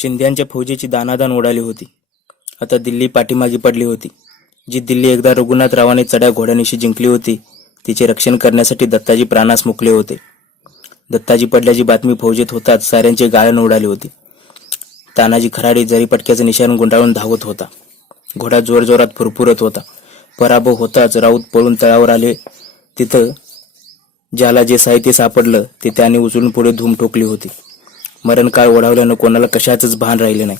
शिंद्यांच्या फौजेची दाणादाण उडाली होती. आता दिल्ली पाठीमागे पडली होती. जी दिल्ली एकदा रघुनाथरावाने चढ्या घोड्यानिशी जिंकली होती, तिचे रक्षण करण्यासाठी दत्ताजी प्राणास मुकले होते. दत्ताजी पडल्याची बातमी फौजेत होताच साऱ्यांची गाळण उडाली होती. तानाजी खराडे जरीपटक्याचं निशाण गुंडाळून धावत होता. घोडा जोरजोरात फुरफुरत होता. पराभव होताच राऊत पळून तळावर आले. तिथं ज्याला जे साहित्य सापडलं ते त्याने उचलून पुढे धूम ठोकली होती. मरणकाळ ओढावल्यानं कोणाला कशाचंच भान राहिले नाही.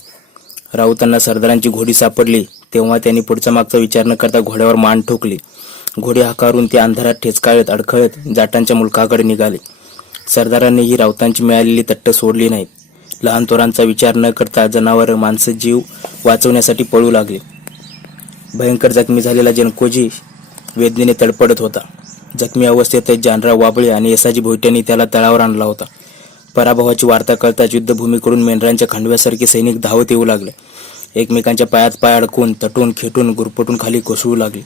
राऊतांना सरदारांची घोडी सापडली तेव्हा त्यांनी पुढचा मागचा विचार न करता घोड्यावर मान ठोकली. घोडी हाकारून ते अंधारात ठेचकाळत अडखळत जाटांच्या मुलखाकडे निघाले. सरदारांनी ही राऊतांची मिळालेली तट्ट सोडली नाहीत. लहान थोरांचा विचार न करता जनावरं माणसं जीव वाचवण्यासाठी पळू लागले. भयंकर जखमी झालेला जनकोजी वेदनेने तडपडत होता. जखमी अवस्थेत जानराव वाबळे आणि येसाजी भोईट्यांनी त्याला तळावर आणला होता. पराभवाची वार्ता कळताच युद्धभूमीकडून मेंढरांच्या खांडव्यासारखे सैनिक धावत येऊ लागले. एकमेकांच्या पायात पाय अडकून तटून खेटून गुरपटून खाली कोसळू लागले.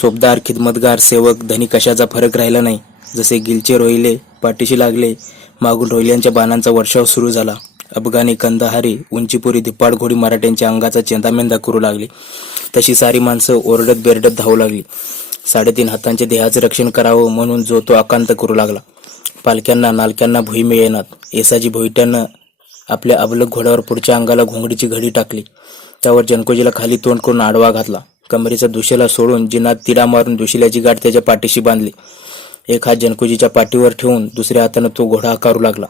चोपदार, खिदमतगार, सेवक, धनी कशाचा फरक राहिला नाही. जसे गिलचे रोहिले पाठीशी लागले, मागून रोहिल्यांच्या बाणांचा वर्षाव सुरू झाला. अफगाणी, कंदाहारी, उंचीपुरी, धिप्पाड घोडी मराठ्यांच्या अंगाचा चेंदामेंदा करू लागली. तशी सारी माणसं ओरडत बेरडत धावू लागली. 3.5 हातांच्या देहाचं रक्षण करावं म्हणून जो तो आकांत करू लागला. पालक्यांना नालक्यांना भुईमे येणार. येसाजी भोईट्यानं आपल्या अबलक घोड्यावर पुढच्या अंगाला घोंगडीची घडी टाकली. त्यावर जनकोजीला खाली तोंड करून आडवा घातला. कमरेचा दुशेला सोडून जिनात तिडा मारून दुशिल्याची गाठ त्याच्या पाठीशी बांधली. एक हात जनकोजीच्या पाठीवर ठेवून दुसऱ्या हातानं तो घोडा आकारू लागला.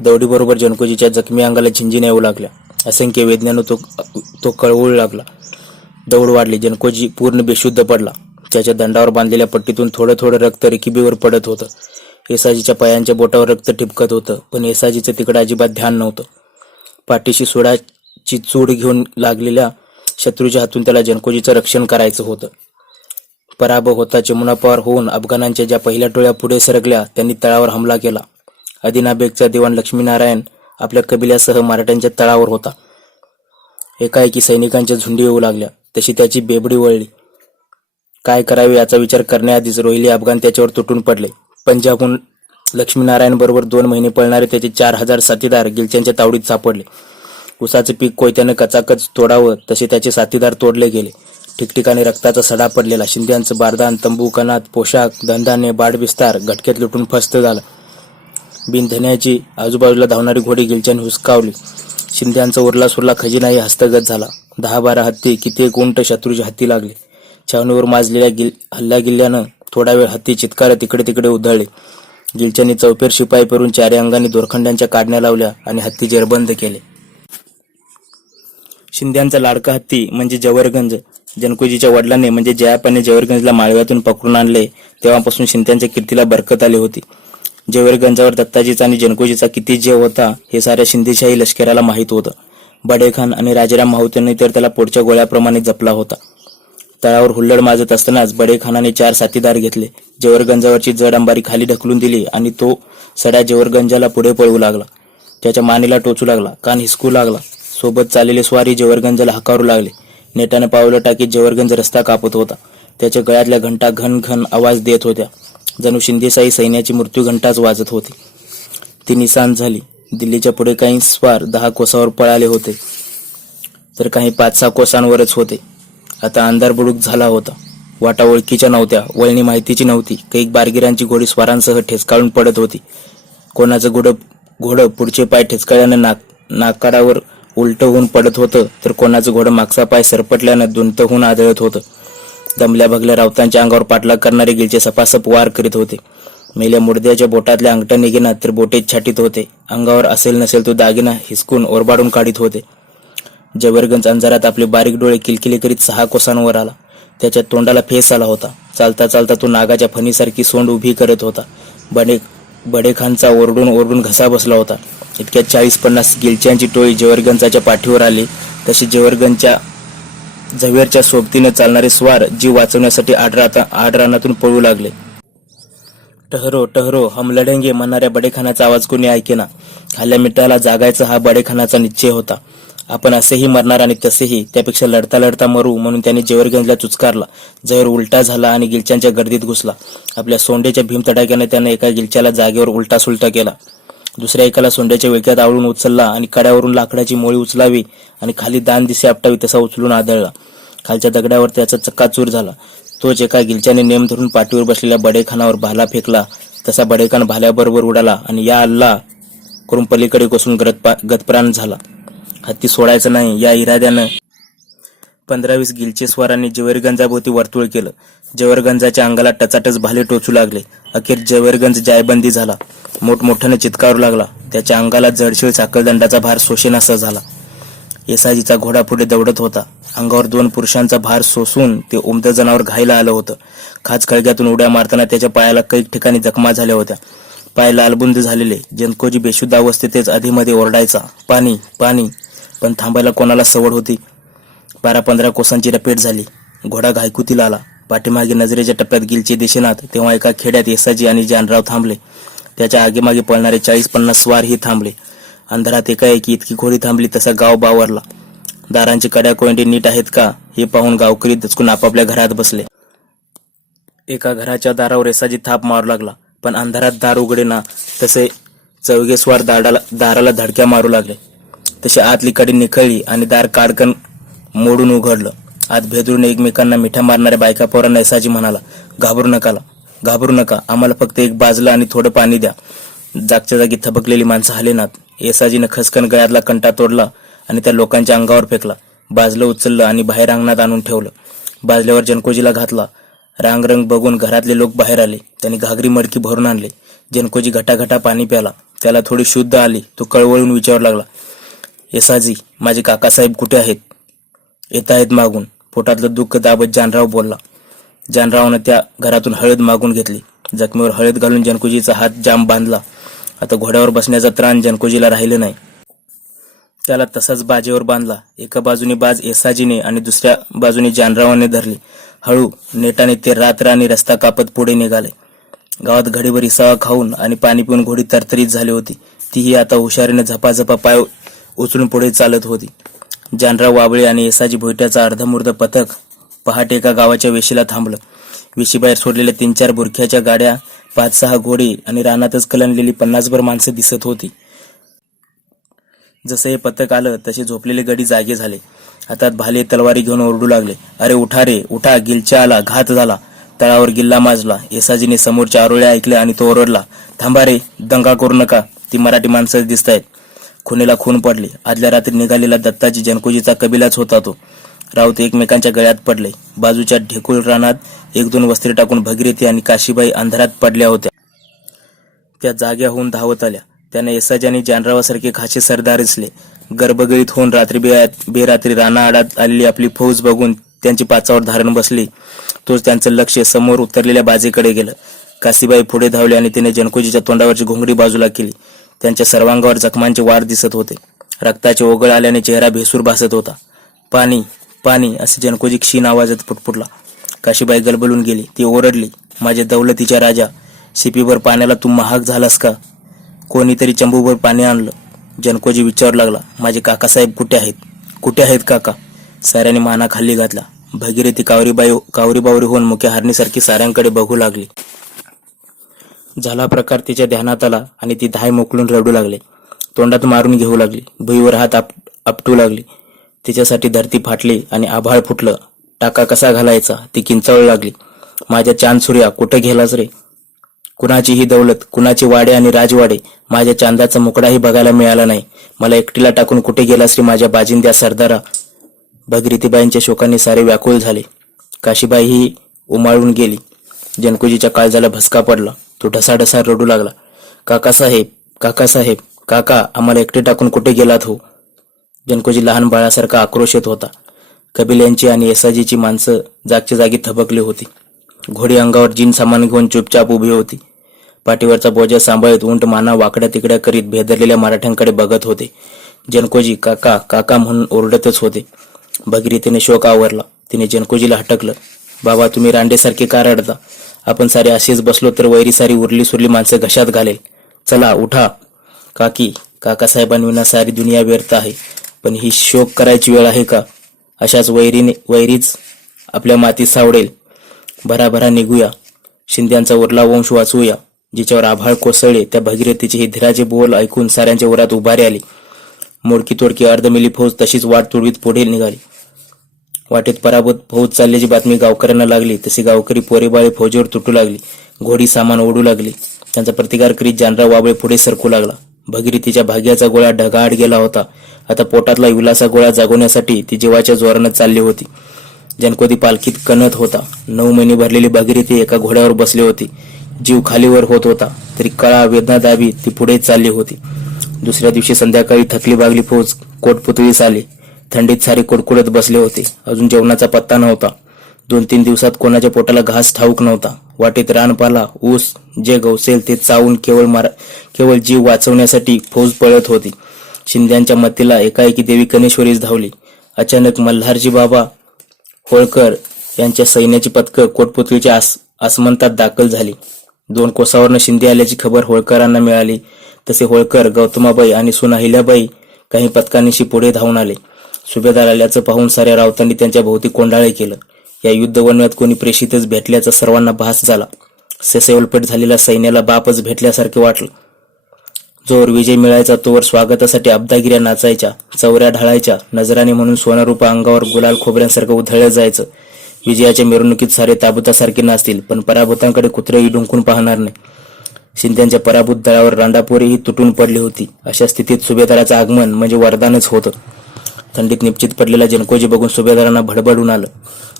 दौडीबरोबर जनकोजीच्या जखमी अंगाला झिंजिन्या येऊ लागल्या. असंख्य वेदनेनं तो कळवळू लागला. दौड वाढली. जनकोजी पूर्ण बेशुद्ध पडला. त्याच्या दंडावर बांधलेल्या पट्टीतून थोडं थोडं रक्त रेकीबीवर पडत होतं. येसाजीच्या पायांच्या बोटावर रक्त ठिपकत होतं, पण येसाजीचं तिकडे अजिबात ध्यान नव्हतं. पाठीशी सोडाची चूड घेऊन लागलेल्या शत्रूच्या हातून त्याला जनकोजीचं रक्षण करायचं होतं. पराभव होता. चिमुणापार होऊन अफगाणांच्या ज्या पहिल्या टोळ्या पुढे सरकल्या त्यांनी तळावर हमला केला. अदिनाबेगचा दिवाण लक्ष्मीनारायण आपल्या कबिल्यासह मराठ्यांच्या तळावर होता. एकाएकी सैनिकांच्या झुंडी येऊ लागल्या. तशी त्याची बेबडी वळली. काय करावे याचा विचार करण्याआधीच रोहिली अफगाण त्याच्यावर तुटून पडले. पंजाबहून लक्ष्मीनारायण बरोबर 2 महिने पळणारे त्याचे 4000 साथीदार गिलच्यांच्या तावडीत सापडले. उसाचं पीक कोयत्यानं कचाकच तोडावं तसे त्याचे साथीदार तोडले गेले. ठिकठिकाणी रक्ताचा सडा पडलेला. शिंद्यांचं बारदान, तंबू, कनात, पोशाख, धनधान्य, बाडबिस्तार घटक्यात लुटून फस्त झालं. बिनधन्याची आजूबाजूला धावणारी घोडी गिलच्यांनी हुसकावली. शिंद्यांचा उरला सुरला खजिनाही हस्तगत झाला. 10-12 हत्ती, कित्येक उंट शत्रूच्या हाती लागले. छावणीवर माजलेल्या हल्ल्यागिल्ल्यानं थोडा वेळ हत्ती चित्कारत इकडे तिकडे उधळले. गिलच्यांनी चौफेर शिपाई करून 4 अंगांनी दोरखंडांच्या काढण्या लावल्या आणि हत्ती जेरबंद केले. शिंद्यांचा लाडका हत्ती म्हणजे जवरगंज जनकोजीच्या वडिलांनी म्हणजे जयापाने जवरगंजला माळव्यातून पकडून आणले तेव्हापासून शिंद्यांच्या कीर्तीला बरकत आली होती. जवरगंजावर दत्ताजीचा आणि जनकोजीचा किती जीव होता हे साऱ्या शिंदेशाही लष्कराला माहीत होतं. बडेखान आणि राजाराम माहुतींनी तर त्याला पुढच्या गोळ्याप्रमाणे जपला होता. तळावर हुल्लड माजत असतानाच बडेखानाने 4 साथीदार घेतले. जवरगंजावरची जड अंबारी खाली ढकलून दिली आणि तो सड्या जवरगंजाला पुढे पळवू लागला. त्याच्या मानेला टोचू लागला, कान हिसकू लागला. सोबत चाललेले स्वारी जवरगंजाला हकारू लागले. नेटाने पावलं टाकीत जवरगंज रस्ता कापत होता. त्याच्या गळ्यातल्या घंटा घन घन आवाज देत होत्या. जणू शिंदेशाही सैन्याची मृत्यू घंटाच वाजत होती. ती निसांत झाली. दिल्लीच्या पुढे काही स्वार 10 कोसावर पळाले होते, तर काही 5-6 कोसांवरच होते. आता अंधार बुडूक झाला होता. वाटा ओळखीच्या नव्हत्या, वळणी माहितीची नव्हती. कैक बारगिरांची घोडी स्वारांसह ठेचकाळून पडत होती. कोणाचं घोडं पुढचे पाय ठेचकाळल्यानं नाकाडावर उलट होऊन पडत होतं, तर कोणाचं घोडं मागचा पाय सरपटल्यानं दुंत होऊन आदळत होतं. दमल्या भगल्या राऊतांच्या अंगावर पाठलाग करणारे गिलचे सपासप वार करीत होते. मेल्या मुडद्याच्या बोटातल्या अंगठा निघेना तर बोटेच छाटीत होते. अंगावर असेल नसेल तो दागिना हिसकून ओरबाडून काढीत होते. जवरगंज अंधारात आपले बारीक डोळे किलकिली करीत 6 कोसांवर आला. त्याच्या तोंडाला फेस आला होता. चालता चालता तो नागाच्या फणीसारखी सोंड उभी करत होता. बडेखानचा ओरडून ओरडून घसा बसला होता. इतक्या 40-50 गिलच्यांची टोळी जवरगंजाच्या पाठीवर आली. तशी जवरगंजच्या झवेरच्या सोबतीने चालणारे स्वार जीव वाचवण्यासाठी आडरानातून पळू लागले. टहरो टहरो हम लढेंगे म्हणणाऱ्या बडेखानाचा आवाज कोणी ऐकेना. खाल्ल्या मिठाला जागायचा हा बडेखानाचा निश्चय होता. आपण असेही मरणार आणि तसेही, त्यापेक्षा लढता लढता मरू म्हणून त्याने जवरगंजला चुचकारला. जहर उलटा झाला आणि गिलच्यांच्या गर्दीत घुसला. आपल्या सोंडेच्या भीमतडाक्याने त्याने एका गिलच्याला जागेवर उलटा सुलटा केला. दुसऱ्या एकाला सोंड्याच्या विळक्यात आवळून उचलला आणि कड्यावरून लाकडाची मोळी उचलावी आणि खाली दान दिसे आपटावी तसा उचलून आदळला. खालच्या दगडावर त्याचा चक्काचूर झाला. तोच एका गिलच्याने नेम धरून पाठीवर बसलेल्या बडेखानावर भाला फेकला तसा बडेखान भाल्याबरोबर उडाला आणि या अल्ला करून पलीकडे कोसळून गतप्राण झाला. हत्ती सोडायचा नाही या इराद्यानं 15-20 गिलचे स्वारांनी जवेरगंजाभोवती वर्तुळ केलं. जवेरगंजाच्या अंगाला टचाटच भाले टोचू लागले. अखेर जवेरगंज जायबंदी झाला. मोठमोठ्याने चित्कारू लागला. त्याच्या अंगाला जडशीळ साखळदंडाचा भार सोशेनासा झाला. येसाजीचा घोडा पुढे दौडत होता. अंगावर 2 पुरुषांचा भार सोसून ते उमदं जनावर घायला आलं होतं. खाच खळग्यातून उड्या मारताना त्याच्या पायाला कैक ठिकाणी जखमा झाल्या होत्या. पाय लालबुंद झालेले. जनकोजी बेशुद्ध अवस्थेतच आधीमध्ये ओरडायचा, पाणी पाणी, पण थांबायला कोणाला सवड होती. 12-15 कोसांची रपेट झाली. घोडा घायकुतीला आला. पाठीमागे नजरेच्या टप्प्यात गिलचे दिसेनात तेव्हा एका खेड्यात येसाजी आणि जानराव थांबले. त्याच्या आगेमागे पळणारे 40-50 स्वारही थांबले. अंधारात एकाएकी इतकी घोडी थांबली तसा गाव बावरला. दारांची कड्या कोयंडी नीट आहेत का हे पाहून गावकरी दचकून आपापल्या घरात बसले. एका घराच्या दारावर येसाजी थाप मारू लागला, पण अंधारात दार उघडेना. तसे चौघे स्वार दाराला धडक्या मारू लागले. तशी आतली कडी निखळली आणि दार काडकन मोडून उघडलं. आत भेदरून एकमेकांना मिठ्या मारणाऱ्या बायका पोरांना येसाजी म्हणाला, घाबरू नका, आम्हाला फक्त एक बाजलं आणि थोडं पाणी द्या. जागच्या जागी थबकलेली माणसं हलेनात. येसाजीनं खसकन गळ्यातला कंटा तोडला आणि त्या लोकांच्या अंगावर फेकला. बाजलं उचललं आणि बाहेर अंगणात आणून ठेवलं. बाजल्यावर जनकोजीला घातला. रांगरंग बघून घरातले लोक बाहेर आले. त्यांनी घागरी मडकी भरून आणले. जनकोजी घटाघटा पाणी प्याला. त्याला थोडी शुद्ध आली. तो कळवळून विचारू लागला, येसाजी, माझे काकासाहेब कुठे आहेत? येत आहेत मागून. पोटातलं दुःख दाबत जानराव बोलला. जानरावनं त्या घरातून हळद मागून घेतली. जखमेवर हळद घालून जनकोजीचा हात जाम बांधला. आता घोड्यावर बसण्याचा त्राण जनकोजीला राहिलं नाही. त्याला तसाच बाजेवर बांधला. एका बाजूने बाज येसाजीने आणि दुसऱ्या बाजूने जानरावाने धरली. हळू नेटाने ते रातराणी रस्ता कापत पुढे निघाले. गावात घडीभर इसावा खाऊन आणि पाणी पिऊन घोडी तरतरीत झाली होती. तीही आता हुशारीने झपाझपा पाय उचलून पुढे चालत होती. जानराव वाबळे आणि येसाजी भोयट्याचा अर्धमुर्ध पथक पहाटे एका गावाच्या वेशीला थांबलं. वेशीबाहेर सोडलेल्या 3-4 बुरख्याच्या गाड्या, 5-6 घोडे आणि रानातच कलंडलेली 50भर माणसं दिसत होती. जसं हे पथक आलं तसे झोपलेले गडी जागे झाले. हातात भाले तलवारी घेऊन ओरडू लागले, अरे उठा रे उठा, गिलच्या आला, घात झाला. तळावर गिल्ला माजला. येसाजीने समोरच्या आरोळ्या ऐकल्या आणि तो ओरडला, थांबा रे, दंगा करू नका, ती मराठी माणसं दिसतायत. खुनीला खून पडले. आदल्या रात्री निघालेला दत्ताजी जनकोजीचा कबिलाच होता तो. राऊत एकमेकांच्या गळ्यात पडले. बाजूच्या ढेकूळ रानात 1-2 वस्त्रे टाकून भगीरथी आणि काशीबाई अंधारात पडल्या होत्या. त्या जाग्या होऊन धावत आल्या. त्याने येसाजी आणि जानरावासारखे खासे सरदार दिसले. गर्भगळीत होऊन रात्री बेरात्री रानाआडात आलेली आपली फौज बघून त्यांची पाचावर धारण बसली. तोच त्यांचं लक्ष समोर उतरलेल्या बाजेकडे गेलं. काशीबाई पुढे धावली आणि तिने जनकोजीच्या तोंडावरची घोंगडी बाजूला केली. त्यांच्या सर्वांगावर जखमांचे वार दिसत होते. रक्ताचे ओघळ आल्याने चेहरा भेसूर भासत होता. पाणी पाणी असे जनकोजी क्षीण आवाजात पुटपुटला. काशीबाई गलबलून गेली. ती ओरडली, माझे दौलतीच्या राजा, शिपीभर पाण्याला तू महाग झालास का? कोणीतरी चंबूभर पाणी आणलं. जनकोजी विचारू लागला, माझे काकासाहेब कुठे आहेत काका? साऱ्याने माना खाली घातला. भगीरथी कावरीबावरी होऊन मुख्य हारणीसारखी साऱ्यांकडे बघू लागली. झाला प्रकार तिच्या ध्यानात आला आणि ती धाय मोकलून रडू लागली. तोंडात मारून घेऊ लागली. भुईवर हात आपटू लागली. तिच्यासाठी धरती फाटली आणि आभाळ फुटलं. टाका कसा घालायचा ती किंचाळू लागली. माझ्या चांद सूर्या, कुठे गेलास रे? कुणाची ही दौलत, कुणाची वाडे आणि राजवाडे, माझ्या चांदाचा मुकडाही बघायला मिळाला नाही. मला एकटीला टाकून कुठे गेलास रे माझ्या बाजिंद्या सरदारा? भगीरथीबाईंच्या शोकाने सारे व्याकुळ झाले. काशीबाई ही उमाळून गेली. जनकोजीच्या काळजाला भसका पडला. तो ढसाढसा रडू लागला, काकासाहेब, काका, आम्हाला एकटे टाकून कुठे गेलात हो? जनकोजी लहान बाळासारखा आक्रोशित होता. कबिल्यांची आणि येसाजीची माणसं जागच्या जागी थबकली होती. घोडी अंगावर जीन सामान घेऊन चुपचाप उभी होती. पाठीवरचा बोजा सांभाळत उंट माना वाकड्या तिकड्या करीत भेदरलेल्या मराठ्यांकडे बघत होते. जनकोजी काका काका म्हणून ओरडतच होते. भगीरथीने शोक आवरला. तिने जनकोजीला हटकलं, बाबा, तुम्ही रांडेसारखे का रडता? आपण सारे असेच बसलो तर वैरी सारी उरली सुरली माणसं घशात घालेल. चला उठा. काकासाहेबांविना सारी दुनिया व्यर्थ आहे. पण ही शोक करायची वेळ आहे का? अशाच वैरीच आपल्या मातीत सावडेल. भराभरा निघूया. शिंद्यांचा उरला वंश वाचवूया. जिच्यावर आभाळ कोसळले त्या भगीरथीचे हे धीराचे बोल ऐकून साऱ्यांच्या उरात उभारी आली. मोडकी तोडकी अर्धमेली फौज तशीच वाट तुडवीत पुढे निघाली. वाटेत पराभूत फौज चालल्याची बातमी गावकऱ्यांना लागली तसे गावकरी पोरेबाळे फौजेवर तुटू लागली. घोडी सामान ओढू लागली. त्यांचा प्रतिकार करीत जानराव वाबळे पुढे सरकू लागला. भगीरथीच्या भाग्याचा गोळा ढगाआड गेला होता. आता पोटातला विलासा गोळा जागवण्यासाठी ती जीवाच्या जोरानं चालली होती. जनकोदी पालखीत कणत होता. 9 महिने भरलेली भगीरथी एका घोड्यावर बसली होती. जीव खालीवर होत होता तरी कळा वेदना दाबी ती पुढे चालली होती. दुसऱ्या दिवशी संध्याकाळी थकली बागली फौज कोटपुतळीस आली. थंडीत सारे कुडकुडत बसले होते. अजून जेवणाचा पत्ता नव्हता. 2-3 दिवसात कोणाच्या पोटाला घास ठाऊक नव्हता. वाटेत रानपाला ऊस जे गवसेल ते चावून केवळ जीव वाचवण्यासाठी फौज पळत होती. शिंद्यांच्या मतीला एकाएकी देवी कनेश्वरीच धावली. अचानक मल्हारजी बाबा होळकर यांच्या सैन्याची पथकं कोटपुतळीच्या आसमंतात दाखल झाली. 2 कोसावरनं शिंदे आल्याची खबर होळकरांना मिळाली. तसे होळकर, गौतमाबाई आणि सून अहिल्याबाई काही पथकांनीशी पुढे धावून आले. सुभेदार आल्याचं पाहून साऱ्या रावतांनी त्यांच्या भोवती कोंडाळे केलं. या युद्धवन्यात कोणी प्रेषितच भेटल्याचा सर्वांना भास झाला. ससेवलपट झालेल्या सैन्याला बापच भेटल्यासारखे वाटलं. जोर विजय मिळायचा तोवर स्वागतासाठी अब्दागिऱ्या नाचायच्या, चौऱ्या ढाळायच्या, नजराने म्हणून सोनारूपा अंगावर गुलाल खोबऱ्यांसारखं उधळलं जायचं. विजयाच्या मिरवणुकीत सारे ताबुतासारखे नाचतील पण पराभूतांकडे कुत्रेही डुंकून पाहणार नाही. शिंद्यांच्या पराभूत दळावर रांडापोरेही तुटून पडली होती. अशा स्थितीत सुभेदाराचं आगमन म्हणजे वरदानच होतं. थंडीत निपचित पडलेला जनकोजी बघून सुभेदारांना भडभडून आलं.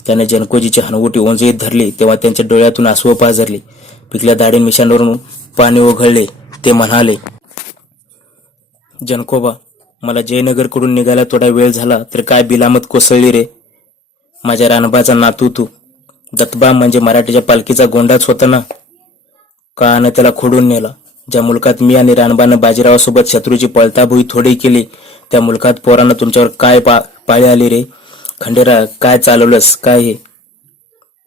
त्याने जनकोजीची हनवटी ओंजळीत धरली तेव्हा त्यांच्या डोळ्यातून आसवं पाझरली. पिकल्या दाढी मिशांवरून पाणी ओघळले. ते म्हणाले, जनकोबा, मला जयनगरकडून निघायला थोडा वेळ झाला तर काय बिलामत कोसळली रे. माझ्या रानबाचा नातू तू. दत्तबा म्हणजे मराठीच्या पालखीचा गोंडाच होता ना. काळानं त्याला खोडून नेला. ज्या मुलकात मी आणि रानबानं बाजीरावासोबत शत्रूची पळताभुई थोडी केली त्या मुलकात पोरांना तुमच्यावर काय पाळी आली रे. खंडेरा, काय चालवलंस काय हे.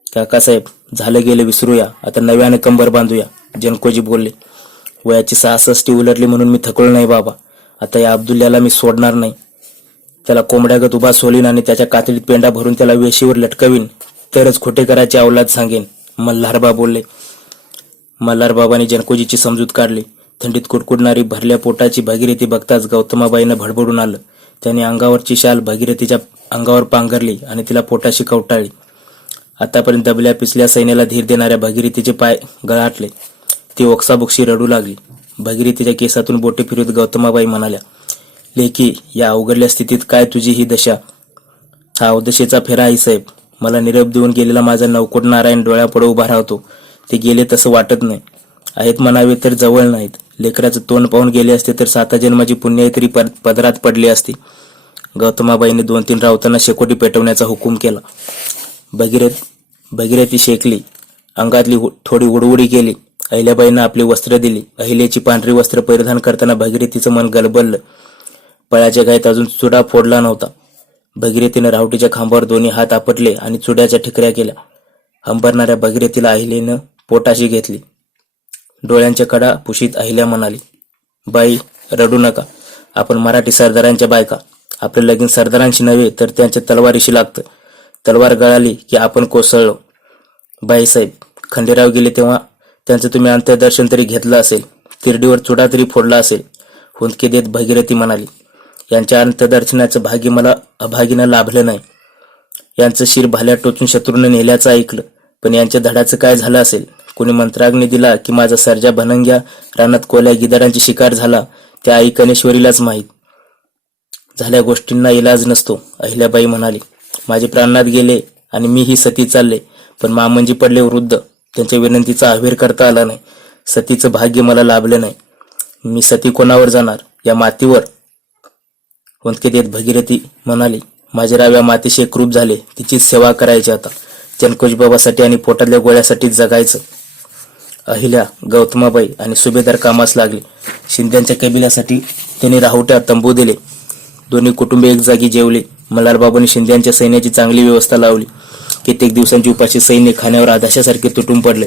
काकासाहेब, झालं गेलं विसरूया. आता नव्याने कंबर बांधूया, जनकोजी बोलले. वयाची 66 उलटली म्हणून मी थकलो नाही बाबा. आता या अब्दुल्ल्याला मी सोडणार नाही. त्याला कोंबड्यागत उभा सोलीन आणि त्याच्या कातडीत पेंडा भरून त्याला वेशीवर लटकवीन तरच खोटेकराची अवलाद सांगेन, मल्हारबा बोलले. मल्हारबाबांनी जनकोजीची समजूत काढली. थंडीत कुडकुडणारी भरल्या पोटाची भगीरथी बघताच गौतमाबाईनं भडबडून आलं. त्याने अंगावरची शाल भगीरथीच्या अंगावर पांघरली आणि तिला पोटाशी कवटाळली. आतापर्यंत दबल्या पिचल्या सैन्याला धीर देणाऱ्या भगीरथीचे पाय गळाटले. ती ओक्साबोक्शी रडू लागली. भगीरथीच्या केसातून बोटे फिरवत गौतमाबाई म्हणाल्या, लेकी, या अवघडल्या स्थितीत काय तुझी ही दशा. हा अवदशेचा फेरा आई साहेब. मला निरोप देऊन गेलेला माझा नवकोट नारायण डोळ्यापुढे उभा राहतो. ते गेले तसं वाटत नाही. आहेत म्हणावे तर जवळ नाहीत. लेकराचं तोंड पाहून गेले असते तर 7 जन्माची पुण्याई तरी पदरात पडली असती. गौतमाबाईने 2-3 रावतांना शेकोटी पेटवण्याचा हुकूम केला. भगीरथी शेकली. अंगातली थोडी उडउडी केली. अहिल्याबाईंना आपली वस्त्र दिली. अहिल्याची पांढरी वस्त्र परिधान करताना भगीरथीचं मन गलबललं. पळाच्या गायत अजून चुडा फोडला नव्हता. भगीरथीनं रावटीच्या खांबावर दोन्ही हात आपटले आणि चुड्याच्या ठिकऱ्या केल्या. हंबरणाऱ्या भगीरथीला अहिल्यानं पोटाशी घेतली. डोळ्यांच्या कडा पुशीत अहिल्या म्हणाली, बाई, रडू नका. आपण मराठी सरदारांच्या बायका. आपलं लगीन सरदारांशी नव्हे तर त्यांच्या तलवारीशी लागतं. तलवार गळाली की आपण कोसळलो. बाईसाहेब, खंडेराव गेले तेव्हा त्यांचं तुम्ही अंत्यदर्शन तरी घेतलं असेल. तिरडीवर चुडा तरी फोडला असेल, हुंदके देत भगीरथी म्हणाली. यांच्या अंत्यदर्शनाचं भाग्य मला अभागीनं लाभलं नाही. यांचं शिर भाल्या टोचून शत्रूनं नेल्याचं ऐकलं, पण यांच्या धडाचं काय झालं असेल. कोणी मंत्राग्नी दिला की माझा सर्जा भनंग्या रानात कोल्या गिधाडांची शिकार झाला त्या आई कनेश्वरीलाच माहीत. झाल्या गोष्टींना इलाज नसतो, अहिल्याबाई म्हणाली. माझे प्राणनाथ गेले आणि मीही सती चालले, पण मामंजी पडले वृद्ध. त्यांच्या विनंतीचा अहेर करता आला नाही. सतीचं भाग्य मला लाभलं नाही. मी सती कोणावर जाणार, या मातीवर. हुंदके देत भगीरथी म्हणाली, माझे राव या मातीशी एकरूप झाले. तिचीच सेवा करायची आता. जनकोजीबाबासाठी आणि पोटातल्या गोळ्यासाठी जगायचं. अहिल्या, गौतमाबाई आणि सुभेदार कामास लागले. शिंद्यांच्या कबिल्यासाठी त्यांनी राहुट्या तंबू दिले. दोन्ही कुटुंबे एक जागी जेवले. मल्हारबाबांनी शिंद्यांच्या सैन्याची चांगली व्यवस्था लावली. कित्येक दिवसांची उपाशी सैन्य खाण्यावर आधाशासारखे तुटून पडले.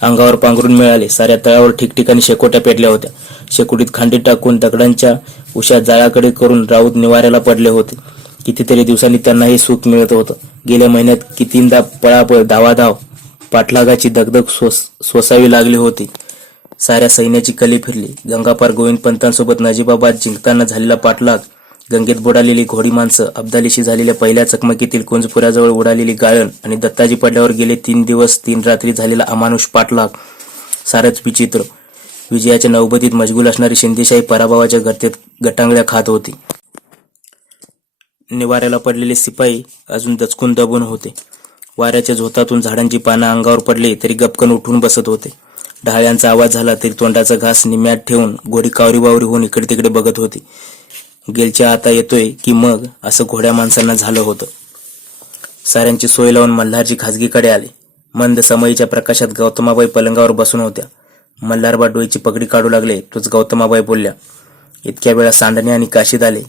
अंगावर पांघरून मिळाले. साऱ्या तळावर ठिकठिकाणी शेकोट्या पेटल्या होत्या. शेकोटीत खांडी टाकून दगडांच्या उशा जाळाकडे करून राऊत निवाऱ्याला पडले होते. कितीतरी दिवसांनी त्यांना हे सुख मिळत होतं. गेल्या महिन्यात कितींदा पळापळ, धावाधाव, पाठलागाची दगदग सोसावी लागली होती. साऱ्या सैन्याची कली फिरली. गंगापार गोविंदपंतांसोबत नजीबाबाद जिंकताना झालेला पाठलाग, गंगेत बुडालेली घोडी माणसं, अब्दालीशी झालेल्या पहिल्या चकमकीतील कुंजपुराजवळ उडालेली गाळण आणि दत्ताजी पडल्यावर गेले 3 दिवस 3 रात्री झालेला अमानुष पाठलाग, सारंच विचित्र. विजयाच्या नौबतीत मशगूल असणारी शिंदेशाही पराभवाच्या गर्तेत गटांगळ्या खात होती. निवाऱ्याला पडलेले शिपाई अजून दचकून दबून होते. वाऱ्याच्या झोतातून झाडांची पानं अंगावर पडली तरी गपकन उठून बसत होते. ढाळ्यांचा आवाज झाला तरी तोंडाचा घास निम्यात ठेवून घोडी कावरीबावरी होऊन इकडे तिकडे बघत होती. गेलच्या आता येतोय की मग, असं घोड्या माणसांना झालं होतं. साऱ्यांची सोय लावून मल्हारजी खाजगीकडे आले. मंद समयीच्या प्रकाशात गौतमाबाई पलंगावर बसून होत्या. मल्हारबा डोईची पगडी काढू लागले. तोच गौतमाबाई बोलल्या, इतक्या वेळा सांडणे आणि काशीद आले.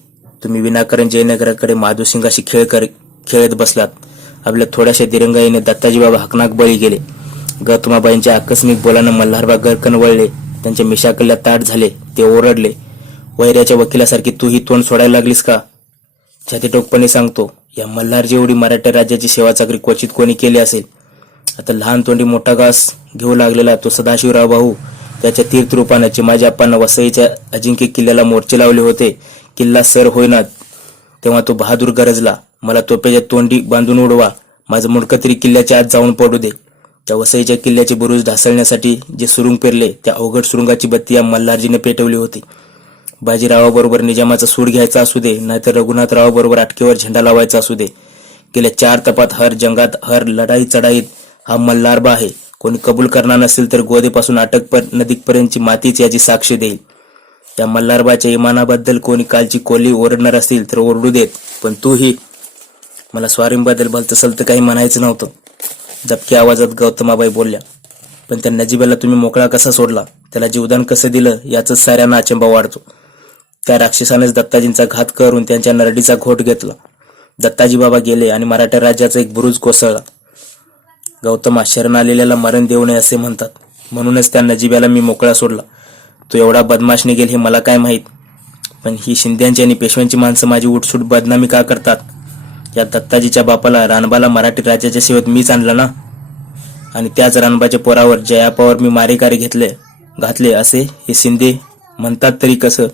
तुम्ही विनाकारण जयनगराकडे माधुसिंगाशी खेळत बसलात. आपल्या थोड्याशा दिरंगाईने दत्ताजी बाबा हकनाक बळी गेले. गौतमाबाईंच्या आकस्मिक बोलानं मल्हारबा गरकन वळले. त्यांच्या मिशाकल्ल्या ताट झाले. ते ओरडले, वैऱ्याच्या वकिलासारखी तूही तोंड सोडायला लागलीस का? छातीटोकपणे सांगतो, या मल्हारजी एवढी मराठा राज्याची सेवा चाकरी क्वचित कोणी केली असेल. आता लहान तोंडी मोठा घास घेऊ लागलेला तो सदाशिवराव भाऊ, त्याच्या तीर्थरूपानं चिमाजी आप्पांना वसईच्या अजिंक्य किल्ल्याला मोर्चे लावले होते. किल्ला सर होईना तेव्हा तो बहादूर गरजला, मला तोप्याच्या तोंडी बांधून उडवा, माझं मुंडकं तरी किल्ल्याच्या आत जाऊन पडू दे. त्या वसईच्या किल्ल्याचे बुरुज ढासळण्यासाठी जे सुरुंग पेरले त्या अवघड सुरुंगाची बत्ती या मल्हारजीने पेटवली होती. बाजीरावाबरोबर निजामाचा सूड घ्यायचा असू दे, नाहीतर रघुनाथरावाबरोबर अटकेवर झेंडा लावायचा असू दे, गेल्या 4 तपात हर जंगात हर लढाई चढाईत हा मल्हारबा आहे. कोणी कबूल करणार नसेल तर गोदेपासून अटक नदीपर्यंतची मातीच याची साक्ष देईल. त्या मल्हारबाच्या इमानाबद्दल कोणी कालची कोली ओरडणार असतील तर ओरडू देत, पण तूही. मला स्वारींबद्दल भलतं सलतं काही म्हणायचं नव्हतं, दबक्या आवाजात गौतमाबाई बोलल्या. पण त्या नजीबाला तुम्ही मोकळा कसा सोडला? त्याला जीवदान कसं दिलं याच साऱ्यांना अचंबा वाढतो. त्या राक्षसानेच दत्ताजींचा घात करून त्यांच्या नरडीचा घोट घेतला. दत्ताजी बाबा गेले आणि मराठा राज्याचा एक बुरुज कोसळला. गौतमा, शरण आलेल्याला मरण देऊ नये असे म्हणतात, म्हणूनच त्या नजीब्याला मी मोकळा सोडला. तो एवढा बदमाश निघेल हे मला काय माहीत, पण ही शिंद्यांची आणि पेशव्यांची माणसं माझी उठसूट बदनामी का करतात? या दत्ताजीच्या बापाला रानबाला मराठी राज्याच्या सेवेत मीच आणलं ना, आणि त्याच रानबाच्या पोरावर जयापावर मी मारेकारी घातले असे हे शिंदे म्हणतात तरी कसं?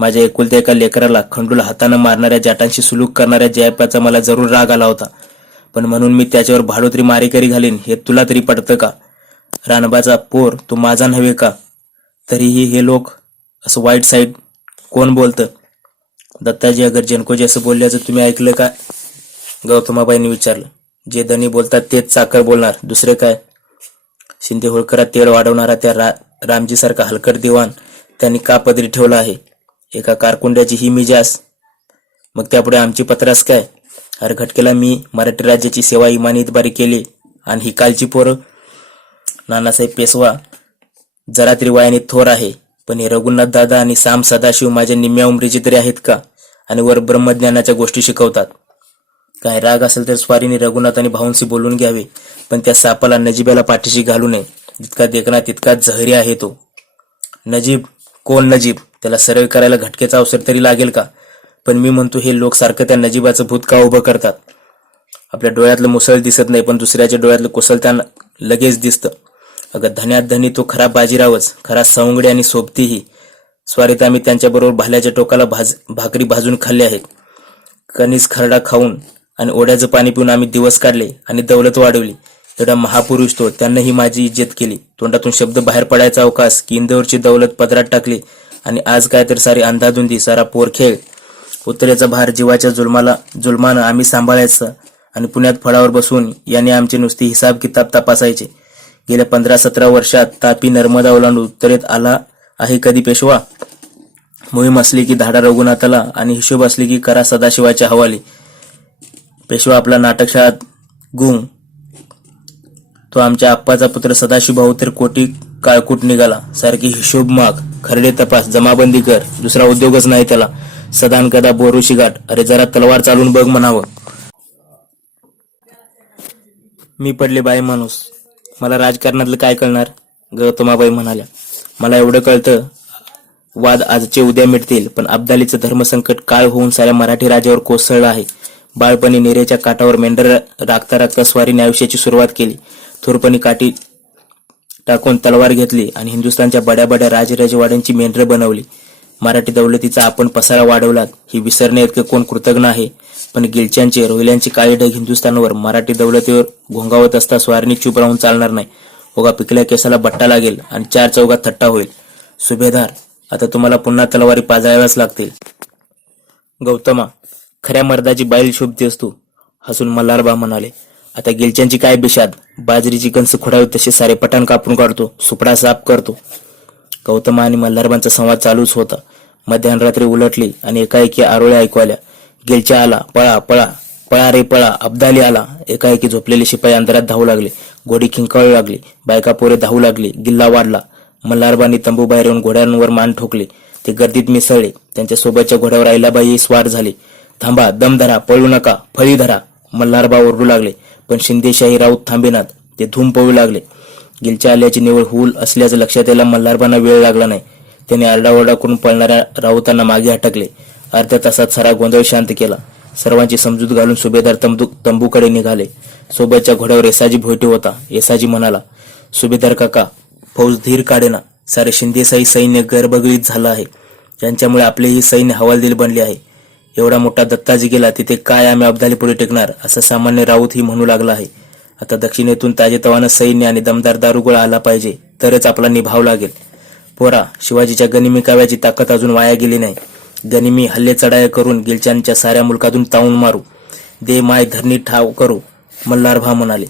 माझ्या एकुलत्या एका लेकराला खंडूला हातानं मारणाऱ्या जाटांशी सुलूक करणाऱ्या जयापाचा मला जरूर राग आला होता, पण म्हणून मी त्याच्यावर भाडोत्री मारेकरी घालीन हे तुला तरी पटतं का? रानबाचा पोर तो माझा नव्हे का? तरीही हे लोक असं वाईट साईड कोण बोलतं? दत्ताजी अगर जनकोजी असं बोलल्याचं तुम्ही ऐकलं का? गौतमाबाईंनी विचारलं. जे धनी बोलतात तेच चाकर बोलणार, दुसरे काय? शिंदे होळकरात तेढ वाढवणारा त्या रामजीसारखा हलकट दिवाण त्यांनी का पदरी ठेवला आहे? एका कारकुंड्याची ही मिजास, मग त्यापुढे आमची पत्रास काय? हरघटकेला मी मराठी राज्याची सेवा इमानी इतबारी केली, आणि ही कालची पोरं? नानासाहेब पेशवा जरा तरी वयाने थोर आहे, पण हे रघुनाथ दादा आणि साम सदाशिव माझ्या निम्म्या उमरीचे तरी आहेत का? आणि वर ब्रह्मज्ञानाच्या गोष्टी शिकवतात. काय राग असेल तर स्वारीने रघुनाथ आणि भाऊंशी बोलून घ्यावे, पण त्या सापाला नजीबाला पाठीशी घालू नये. जितका देखना तितकाच जहरी आहे तो. नजीब कोण नजीब? त्याला सर्वे करायला घटकेचा अवसर तरी लागेल का? पण मी म्हणतो हे लोक सारखं त्या नजीबाचं भूत का उभं करतात? आपल्या डोळ्यातलं मुसळ दिसत नाही, पण दुसऱ्याच्या डोळ्यातलं कुसल त्यांना लगेच दिसतं. अगं धन्यात धनी तो खरा बाजीरावच, खरा सवंगडी आणि सोबतीही. स्वारीत आम्ही त्यांच्याबरोबर भाल्याच्या टोकाला भाकरी भाजून खाल्ले आहेत. कणीस खरडा खाऊन आणि ओढ्याचं पाणी पिऊन आम्ही दिवस काढले आणि दौलत वाढवली. एवढा महापुरुष तो, त्यांनाही माझी इज्जत केली. तोंडातून शब्द बाहेर पडायचा अवकाश की इंदोरची दौलत पदरात टाकली, आणि आज काय तर सारी अंधाधुंदी, सारा पोरखेळ. उत्तरेचा भार जीवाच्या जुलमानं आम्ही सांभाळायचा, आणि पुण्यात फळावर बसून याने आमचे नुसते हिसाब किताब तपासायचे. गेल्या 15-17 वर्षात तापी नर्मदा ओलांडून उत्तरेत आला आहे कधी पेशवा? मोहीम असली की धाडा रघुनाथाला, आणि हिशोब असली की करा सदाशिवाच्या हवाली. पेशवा आपला नाटकशाळात गुंग. तो आमच्या आप्पाचा पुत्र सदाशिव भाऊ तर कोटी काळकूट निघाला. सारखी हिशोब माग, खरडे तपास, जमाबंदी कर, दुसरा उद्योगच नाही त्याला. सदान कदा बोरूशी गाठ. अरे जरा तलवार चालून बघ म्हणावं. मी पडले बाई माणूस, मला राजकारणातलं काय कळणार? गौतमाबाई म्हणाल्या. मला एवढं कळतं, वाद आजचे उद्या मिटतील, पण अब्दालीचं धर्मसंकट काळ होऊन साऱ्या मराठी राज्यावर कोसळलं आहे. बाळपणी नेरेच्या काठावर मेंढर राखता राखता स्वारीने आयुष्याची सुरुवात केली. थोरपणी टाकून तलवार घेतली आणि हिंदुस्थानच्या बड्या बड्या राजवाड्यांची मेंढरं बनवली. मराठी दौलतीचा आपण पसारा वाढवलात ही विसरणे इतके कोण कृतज्ञ आहे. पण गिलच्यांचे रोहिल्यांची काळी ढग हिंदुस्थानवर मराठी दौलतीवर घोंगावत असता स्वारीने चूप राहून चालणार नाही. उगा पिकल्या केसाला बट्टा लागेल आणि चार चौघात थट्टा होईल. सुभेदार, आता तुम्हाला पुन्हा तलवारी पाजाव्याच लागतील. गौतमा, खऱ्या मर्दाची बाईल शोभतेस तू, हसून मल्हारबा म्हणाले. आता गिलच्यांची काय बिशाद, बाजरीची कणस खुडावी तसे सारे पठाण कापून काढतो, सुपडा साफ करतो. गौतमा आणि मल्हारबांचा संवाद चालूच होता. मध्यरात्री उलटली आणि एकाएकी आरोळ्या ऐकू आल्या. गिलच्या आला, पळा पळा, पळा रे पळा, अब्दाली आला. एकाएकी झोपलेले शिपाई अंधारात धावू लागले. घोडी खिंकाळू लागली. बायका पोरे धावू लागली. गिल्ला वाढला. मल्हारबांनी तंबू बाहेर येऊन घोड्यांवर मान ठोकले. ते गर्दीत मिसळले. त्यांच्या सोबतच्या घोड्यावर आईलाबाई स्वार झाले. थांबा, दम धरा, पळू नका, फळी धरा, मल्हारबा ओरडू लागले. पण शिंदेशाही राऊत थांबेनात. ते धूम पळू लागले. गिलच्या आल्याची निवड होऊल असल्याचं लक्षात यायला मल्हारबांना वेळ लागला नाही. त्याने आरडाओरडा करून पळणाऱ्या राऊतांना मागे हटकले. अर्ध्या तासात सारा गोंधळ शांत केला. सर्वांची समजूत घालून सुभेदार तंबूकडे निघाले. सोबतच्या घोड्यावर येसाजी भोयटे होता. येसाजी म्हणाला, सुभेदार काका, फौज धीर काढेना. सारे शिंदेशाही सैन्य गरबगडीत झालं आहे. त्यांच्यामुळे आपलेही सैन्य हवालदिल बनले आहे. एवढा मोठा दत्ताजी गेला तिथे काय आम्ही अब्दालीपुढे टेकणार, असं सामान्य राऊत ही म्हणू लागला आहे. आता दक्षिणेतून ताजेतवानं सैन्य आणि दमदार दारुगोळा आला पाहिजे, तरच आपला निभाव लागेल. पोरा, शिवाजीच्या गनिमी काव्याची ताकद अजून वाया गेली नाही. गनिमी हल्ले चढाया करून गिलच्यांच्या साऱ्या मुलकातून तावून मारू. दे माय धरणी ठाव करू, मल्हारभा म्हणाले.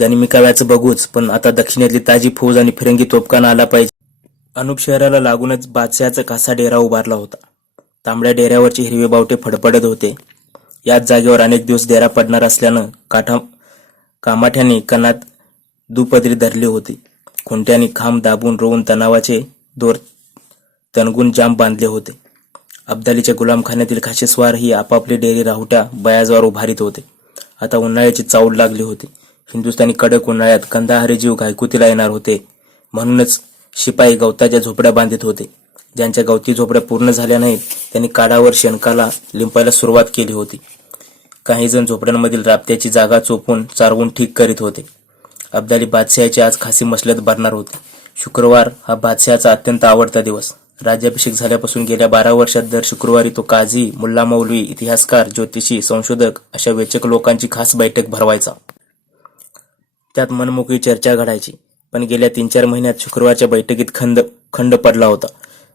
गनिमी काव्याचं बघूच, पण आता दक्षिणेतली ताजी फौज आणि फिरंगी तोफखाना आला पाहिजे. अनुप शहराला लागूनच बादशहाचा कासा डेरा उभारला होता. तांबड्या डेऱ्यावरचे हिरवे बावटे फडफडत होते. याच जागेवर अनेक दिवस डेरा पडणार असल्यानं कामाठ्यांनी कणात दुपदरी धरली होती. खुंट्यांनी खांब दाबून रोवून तणावाचे दोर तणगून जाम बांधले होते. अब्दालीच्या गुलामखान्यातील खाशेस्वार ही आपापली डेरी राहुट्या बयाजवर उभारीत होते. आता उन्हाळ्याची चावड लागली होती. हिंदुस्थानी कडक उन्हाळ्यात कंदाहारी जीव घायकुतीला येणार होते. म्हणूनच शिपाई गवताच्या झोपड्या बांधित होते. ज्यांच्या गवती झोपड्या पूर्ण झाल्या नाहीत त्यांनी काडावर शेणकाला लिंपायला सुरुवात केली होती. काही जण झोपड्यांमधील राबत्याची जागा चोपून चारवून ठीक करीत होते. अब्दाली बादशहाची आज खासी मसलत भरणार होती. शुक्रवार हा बादशहाचा अत्यंत आवडता दिवस. राज्याभिषेक झाल्यापासून गेल्या 12 वर्षात दर शुक्रवारी तो काझी, मुल्ला मौलवी, इतिहासकार, ज्योतिषी, संशोधक अशा वेचक लोकांची खास बैठक भरवायचा. त्यात मनमोकळी चर्चा घडायची. पण गेल्या 3-4 महिन्यात शुक्रवारच्या बैठकीत खंड पडला होता.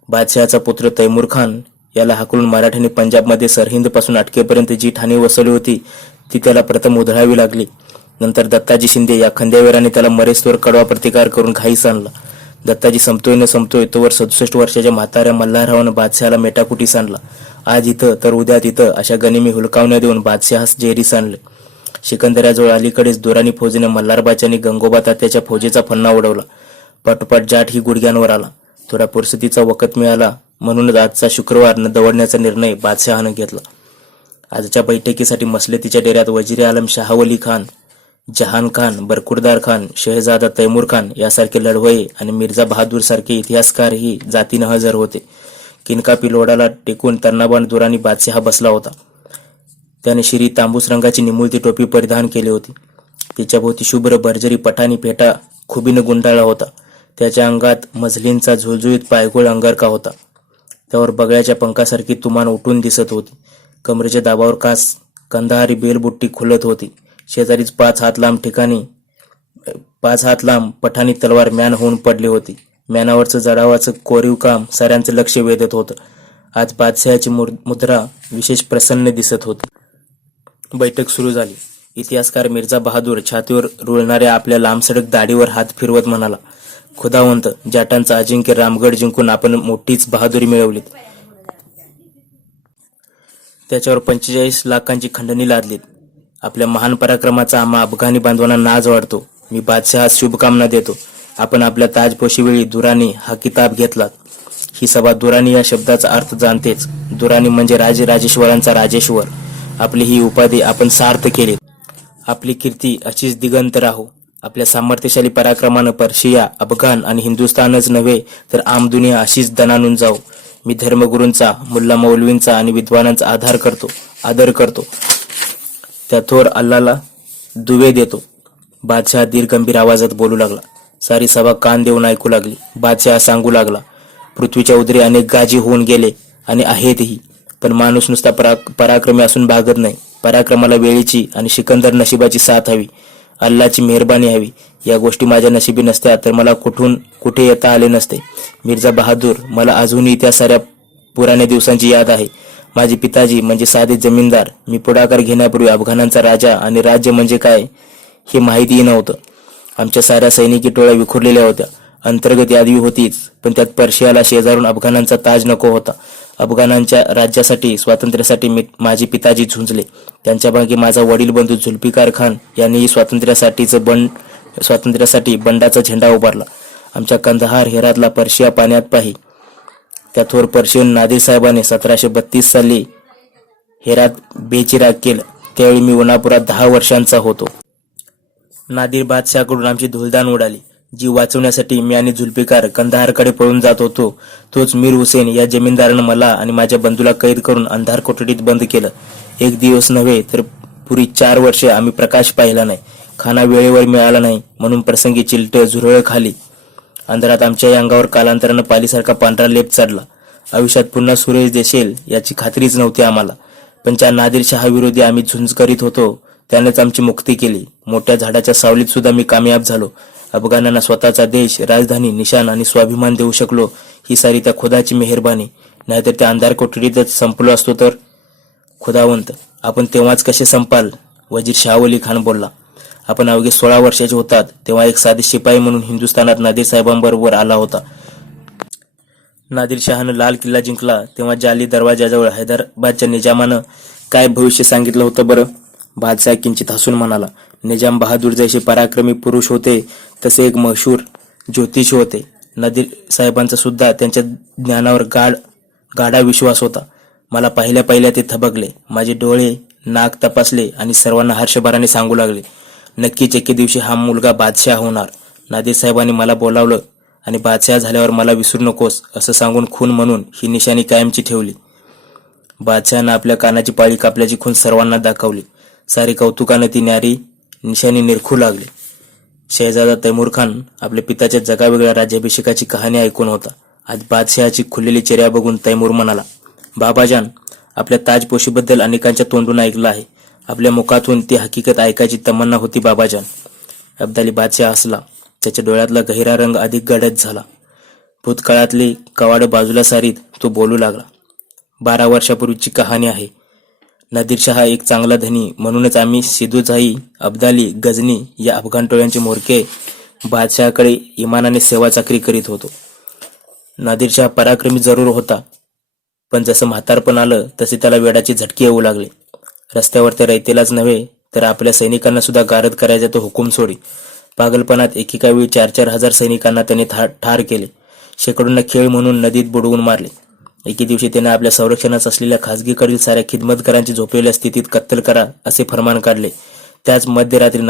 बादशहाचा पुत्र तैमूर खान याला हाकलून मराठ्यांनी पंजाबमध्ये सरहिंदपासून अटकेपर्यंत जी ठाणी वसवली होती ती त्याला प्रथम उधळावी लागली. नंतर दत्ताजी शिंदे या खंद्यावीराने त्याला मरेस्तोवर कडवा प्रतिकार करून घाईस आणला. दत्ताजी संपतोय तोवर 67 वर्षाच्या म्हाताऱ्या मल्हाररावानं बादशहाला मेटाकुटीस आणला. आज इथं तर उद्या तिथं अशा गनिमी हुलकावण्या देऊन बादशहास जेरीस आणले. सिकंदराजवळ अलीकडेच दुराणी फौजेने मल्हारबाच्यानी गंगोबा तात्याच्या फौजेचा फन्ना उडवला. पाठोपाठ जाट ही गुडघ्यांवर आला. थोडा पुरसतीचा वखत मिळाला म्हणूनच आजचा शुक्रवार न दवडण्याचा निर्णय बादशहानं घेतला. आजच्या बैठकीसाठी मसलतीच्या डेऱ्यात वजीर आलम शाहवली खान, जहान खान, बरकुरदार खान, शहजादा तैमूर खान यासारखे लढवये आणि मिर्झा बहादूर सारखे इतिहासकारही जातीनं हजर होते. किनकापी लोडाला टेकून तर्नाबान दुराणी बादशहा बसला होता. त्याने शिरी तांबूस रंगाची निमुळती टोपी परिधान केली होती. तिच्याभोवती शुभ्र भरजरी पठाणी फेटा खुबीनं गुंडाळला होता. त्याच्या अंगात मजलींचा झुळझुळीत पायगोळ अंगारका होता. त्यावर बगळ्याच्या पंखासारखी तुमान उठून दिसत होती. कमरेच्या दाबावर कंदाहारी बेलबुट्टी खुलत होती. शेजारीच 5 हात लांब पठाणी तलवार म्यान होऊन पडली होती. म्यानावरचं जडावाचं कोरीव काम साऱ्यांचं लक्ष वेधत होतं. आज बादशहाची मुद्रा विशेष प्रसन्न दिसत होती. बैठक सुरू झाली. इतिहासकार मिर्झा बहादूर छातीवर रुळणाऱ्या आपल्या लांबसडक दाढीवर हात फिरवत म्हणाला, खुदावंत, जाटांचा अजिंक्य रामगड जिंकून आपण मोठीच बहादुरी मिळवलीत. त्याच्यावर 45 लाखांची खंडणी लादलीत. आपल्या महान पराक्रमाचा आम्हा अफगाणी बांधवांना नाज वाटतो. मी बादशहास शुभकामना देतो. आपण आपल्या ताजपोशीवेळी दुराणी हा किताब घेतलात. ही सभा दुराणी या शब्दाचा अर्थ जाणतेच. दुराणी म्हणजे राजेश्वरांचा राजेश्वर. आपली ही उपाधी आपण सार्थ केली. आपली कीर्ती अशीच दिगंत राहो. आपल्या सामर्थ्यशाली पराक्रमानं पर्शिया, अफगाण आणि हिंदुस्थानच नव्हे तर आम दुनिया अशीच दणानून जाऊ. मी धर्मगुरूंचा, मुल्ला मौलवींचा आणि विद्वानांचा आदर करतो. त्या थोर अल्लाला दुवे देतो. बादशाह दीर्घ गंभीर आवाजात बोलू लागला. सारी सभा कान देऊन ऐकू लागली. बादशाह सांगू लागला, पृथ्वीच्या उदरी अनेक गाजी होऊन गेले आणि आहेतही, पण माणूस नुसता पराक्रमी असून भागत नाही. पराक्रमाला वेळेची आणि सिकंदर नशिबाची साथ हवी, अल्लाची मेहरबानी हवी. या गोष्टी माझ्या नशिबी नसत्या तर मला कुठे येता आले नसते. मिर्झा बहादूर, मला अजूनही त्या साऱ्या पुराण्या दिवसांची याद आहे. माझे पिताजी म्हणजे साधे जमीनदार. मी पुढाकार घेण्यापूर्वी अफगाणांचा राजा आणि राज्य म्हणजे काय हे माहितीही नव्हतं. आमच्या साऱ्या सैनिकी टोळ्या विखुरलेल्या होत्या. अंतर्गत यादी होतीच, पण त्यात पर्शियाला शेजारून अफगाणांचा ताज नको होता. अफगाणांच्या राज्यासाठी, स्वातंत्र्यासाठी माझे पिताजी झुंजले. त्यांच्या मागे माझा वडील बंधू झुल्फिकार खान यांनीही स्वातंत्र्यासाठी बंडाचा झेंडा उभारला. आमच्या कंदहार, हेरातला पर्शिया पाण्यात पाही. त्या थोर पर्शियन नादिर साहेबाने 1732 साली हेरात बेचिराग केलं. त्यावेळी मी उन्हापुरात 10 वर्षांचा होतो. नादिर बादशाहकडून आमची धुलदाण उडाली. जीव वाचवण्यासाठी मी आणि झुल्फिकार कंदहारकडे पळून जात होतो. तोच मीर हुसेन या जमीनदारानं मला आणि माझ्या बंधूला कैद करून अंधार कोठडीत बंद केलं. एक दिवस नव्हे तर पुरी 4 वर्षे आम्ही प्रकाश पाहिला नाही. खाना वेळेवर मिळाला नाही म्हणून प्रसंगी चिलटं झुरळ खाली. अंधारात आमच्याही अंगावर कालांतरानं पालीसारखा पांढरा लेप चढला. आयुष्यात पुन्हा सूरज दिसेल याची खात्रीच नव्हती आम्हाला. पण ज्या नादिर शहाविरोधी आम्ही झुंज करीत होतो त्यानेच आमची मुक्ती केली. मोठ्या झाडाच्या सावलीत सुद्धा मी कामयाब झालो. अफगाणांना स्वतःचा देश, राजधानी, निशाण आणि स्वाभिमान देऊ शकलो, ही सारी त्या खुदाची मेहरबानी. नाहीतर त्या अंधार कोठडीतच संपलो असतो तर. खुदावंत, आपण तेव्हाच कसे संपाल? वजीर शाहवली खान बोलला. आपण अवघे 16 वर्षाचे होतात तेव्हा एक साधे शिपाई म्हणून हिंदुस्थानात नादिर साहेबांबरोबर आला होता. नादिर शहानं लाल किल्ला जिंकला तेव्हा जाली दरवाजाजवळ हैदराबादच्या निजामानं काय भविष्य सांगितलं होतं बरं? बादशाह किंचित हसून म्हणाला, निजाम बहादूर जैसे पराक्रमी पुरुष होते तसे एक मशहूर ज्योतिष होते. नादिर साहेबांचा सुद्धा त्यांच्या ज्ञानावर गाढा विश्वास होता. मला पाहिल्या ते थबकले. माझे डोळे नाक तपासले आणि सर्वांना हर्षभराने सांगू लागले, नक्कीच एके दिवशी हा मुलगा बादशाह होणार. नादिर साहेबांनी मला बोलावलं आणि बादशाह झाल्यावर मला विसरू नकोस असं सांगून खून म्हणून ही निशाणी कायमची ठेवली. बादशहानं आपल्या कानाची पाळी कापल्याची खून सर्वांना दाखवली. सारी कौतुकानं ती न्यारी निशाणी निरखू लागली. शहजादा तैमूर खान आपल्या पिताच्या जगावेगळ्या राज्याभिषेकाची कहाणी ऐकून होता. आज बादशहाची खुललेली चेहऱ्या बघून तैमूर म्हणाला, बाबाजान, आपल्या ताजपोशीबद्दल अनेकांच्या तोंडून ऐकलं आहे. आपल्या मुखातून ती हकीकत ऐकायची तमन्ना होती बाबाजान. अब्दाली बादशाह हसला. त्याच्या डोळ्यातला गहिरा रंग अधिक गडद झाला. भूतकाळातली कवाडं बाजूला सारीत तो बोलू लागला, 12 वर्षापूर्वीची कहाणी आहे. नादिरशहा एक चांगला धनी, म्हणूनच आम्ही सिदुजाई, अब्दाली, गजनी या अफगाण टोळ्यांचे म्होरके बादशहाकडे इमानाने सेवा चाकरी करीत होतो. नादिरशहा पराक्रमी जरूर होता, पण जसं म्हातारपण आलं तसे त्याला वेडाचे झटके येऊ लागले. रस्त्यावर त्या रयतेलाच नव्हे तर आपल्या सैनिकांना सुद्धा गारद करायचा तो हुकूम सोडी. पागलपणात एकेका वेळी 4-4 हजार सैनिकांना त्याने ठार केले. शेकडोंना खेळ म्हणून नदीत बुडवून मारले. एके दिवशी त्याने आपल्या संरक्षणात असलेल्या खासगीकडील साऱ्या खिदमतगारांची झोपलेल्या स्थितीत कत्तल करा असे फरमान काढले. त्याच मध्यरात्री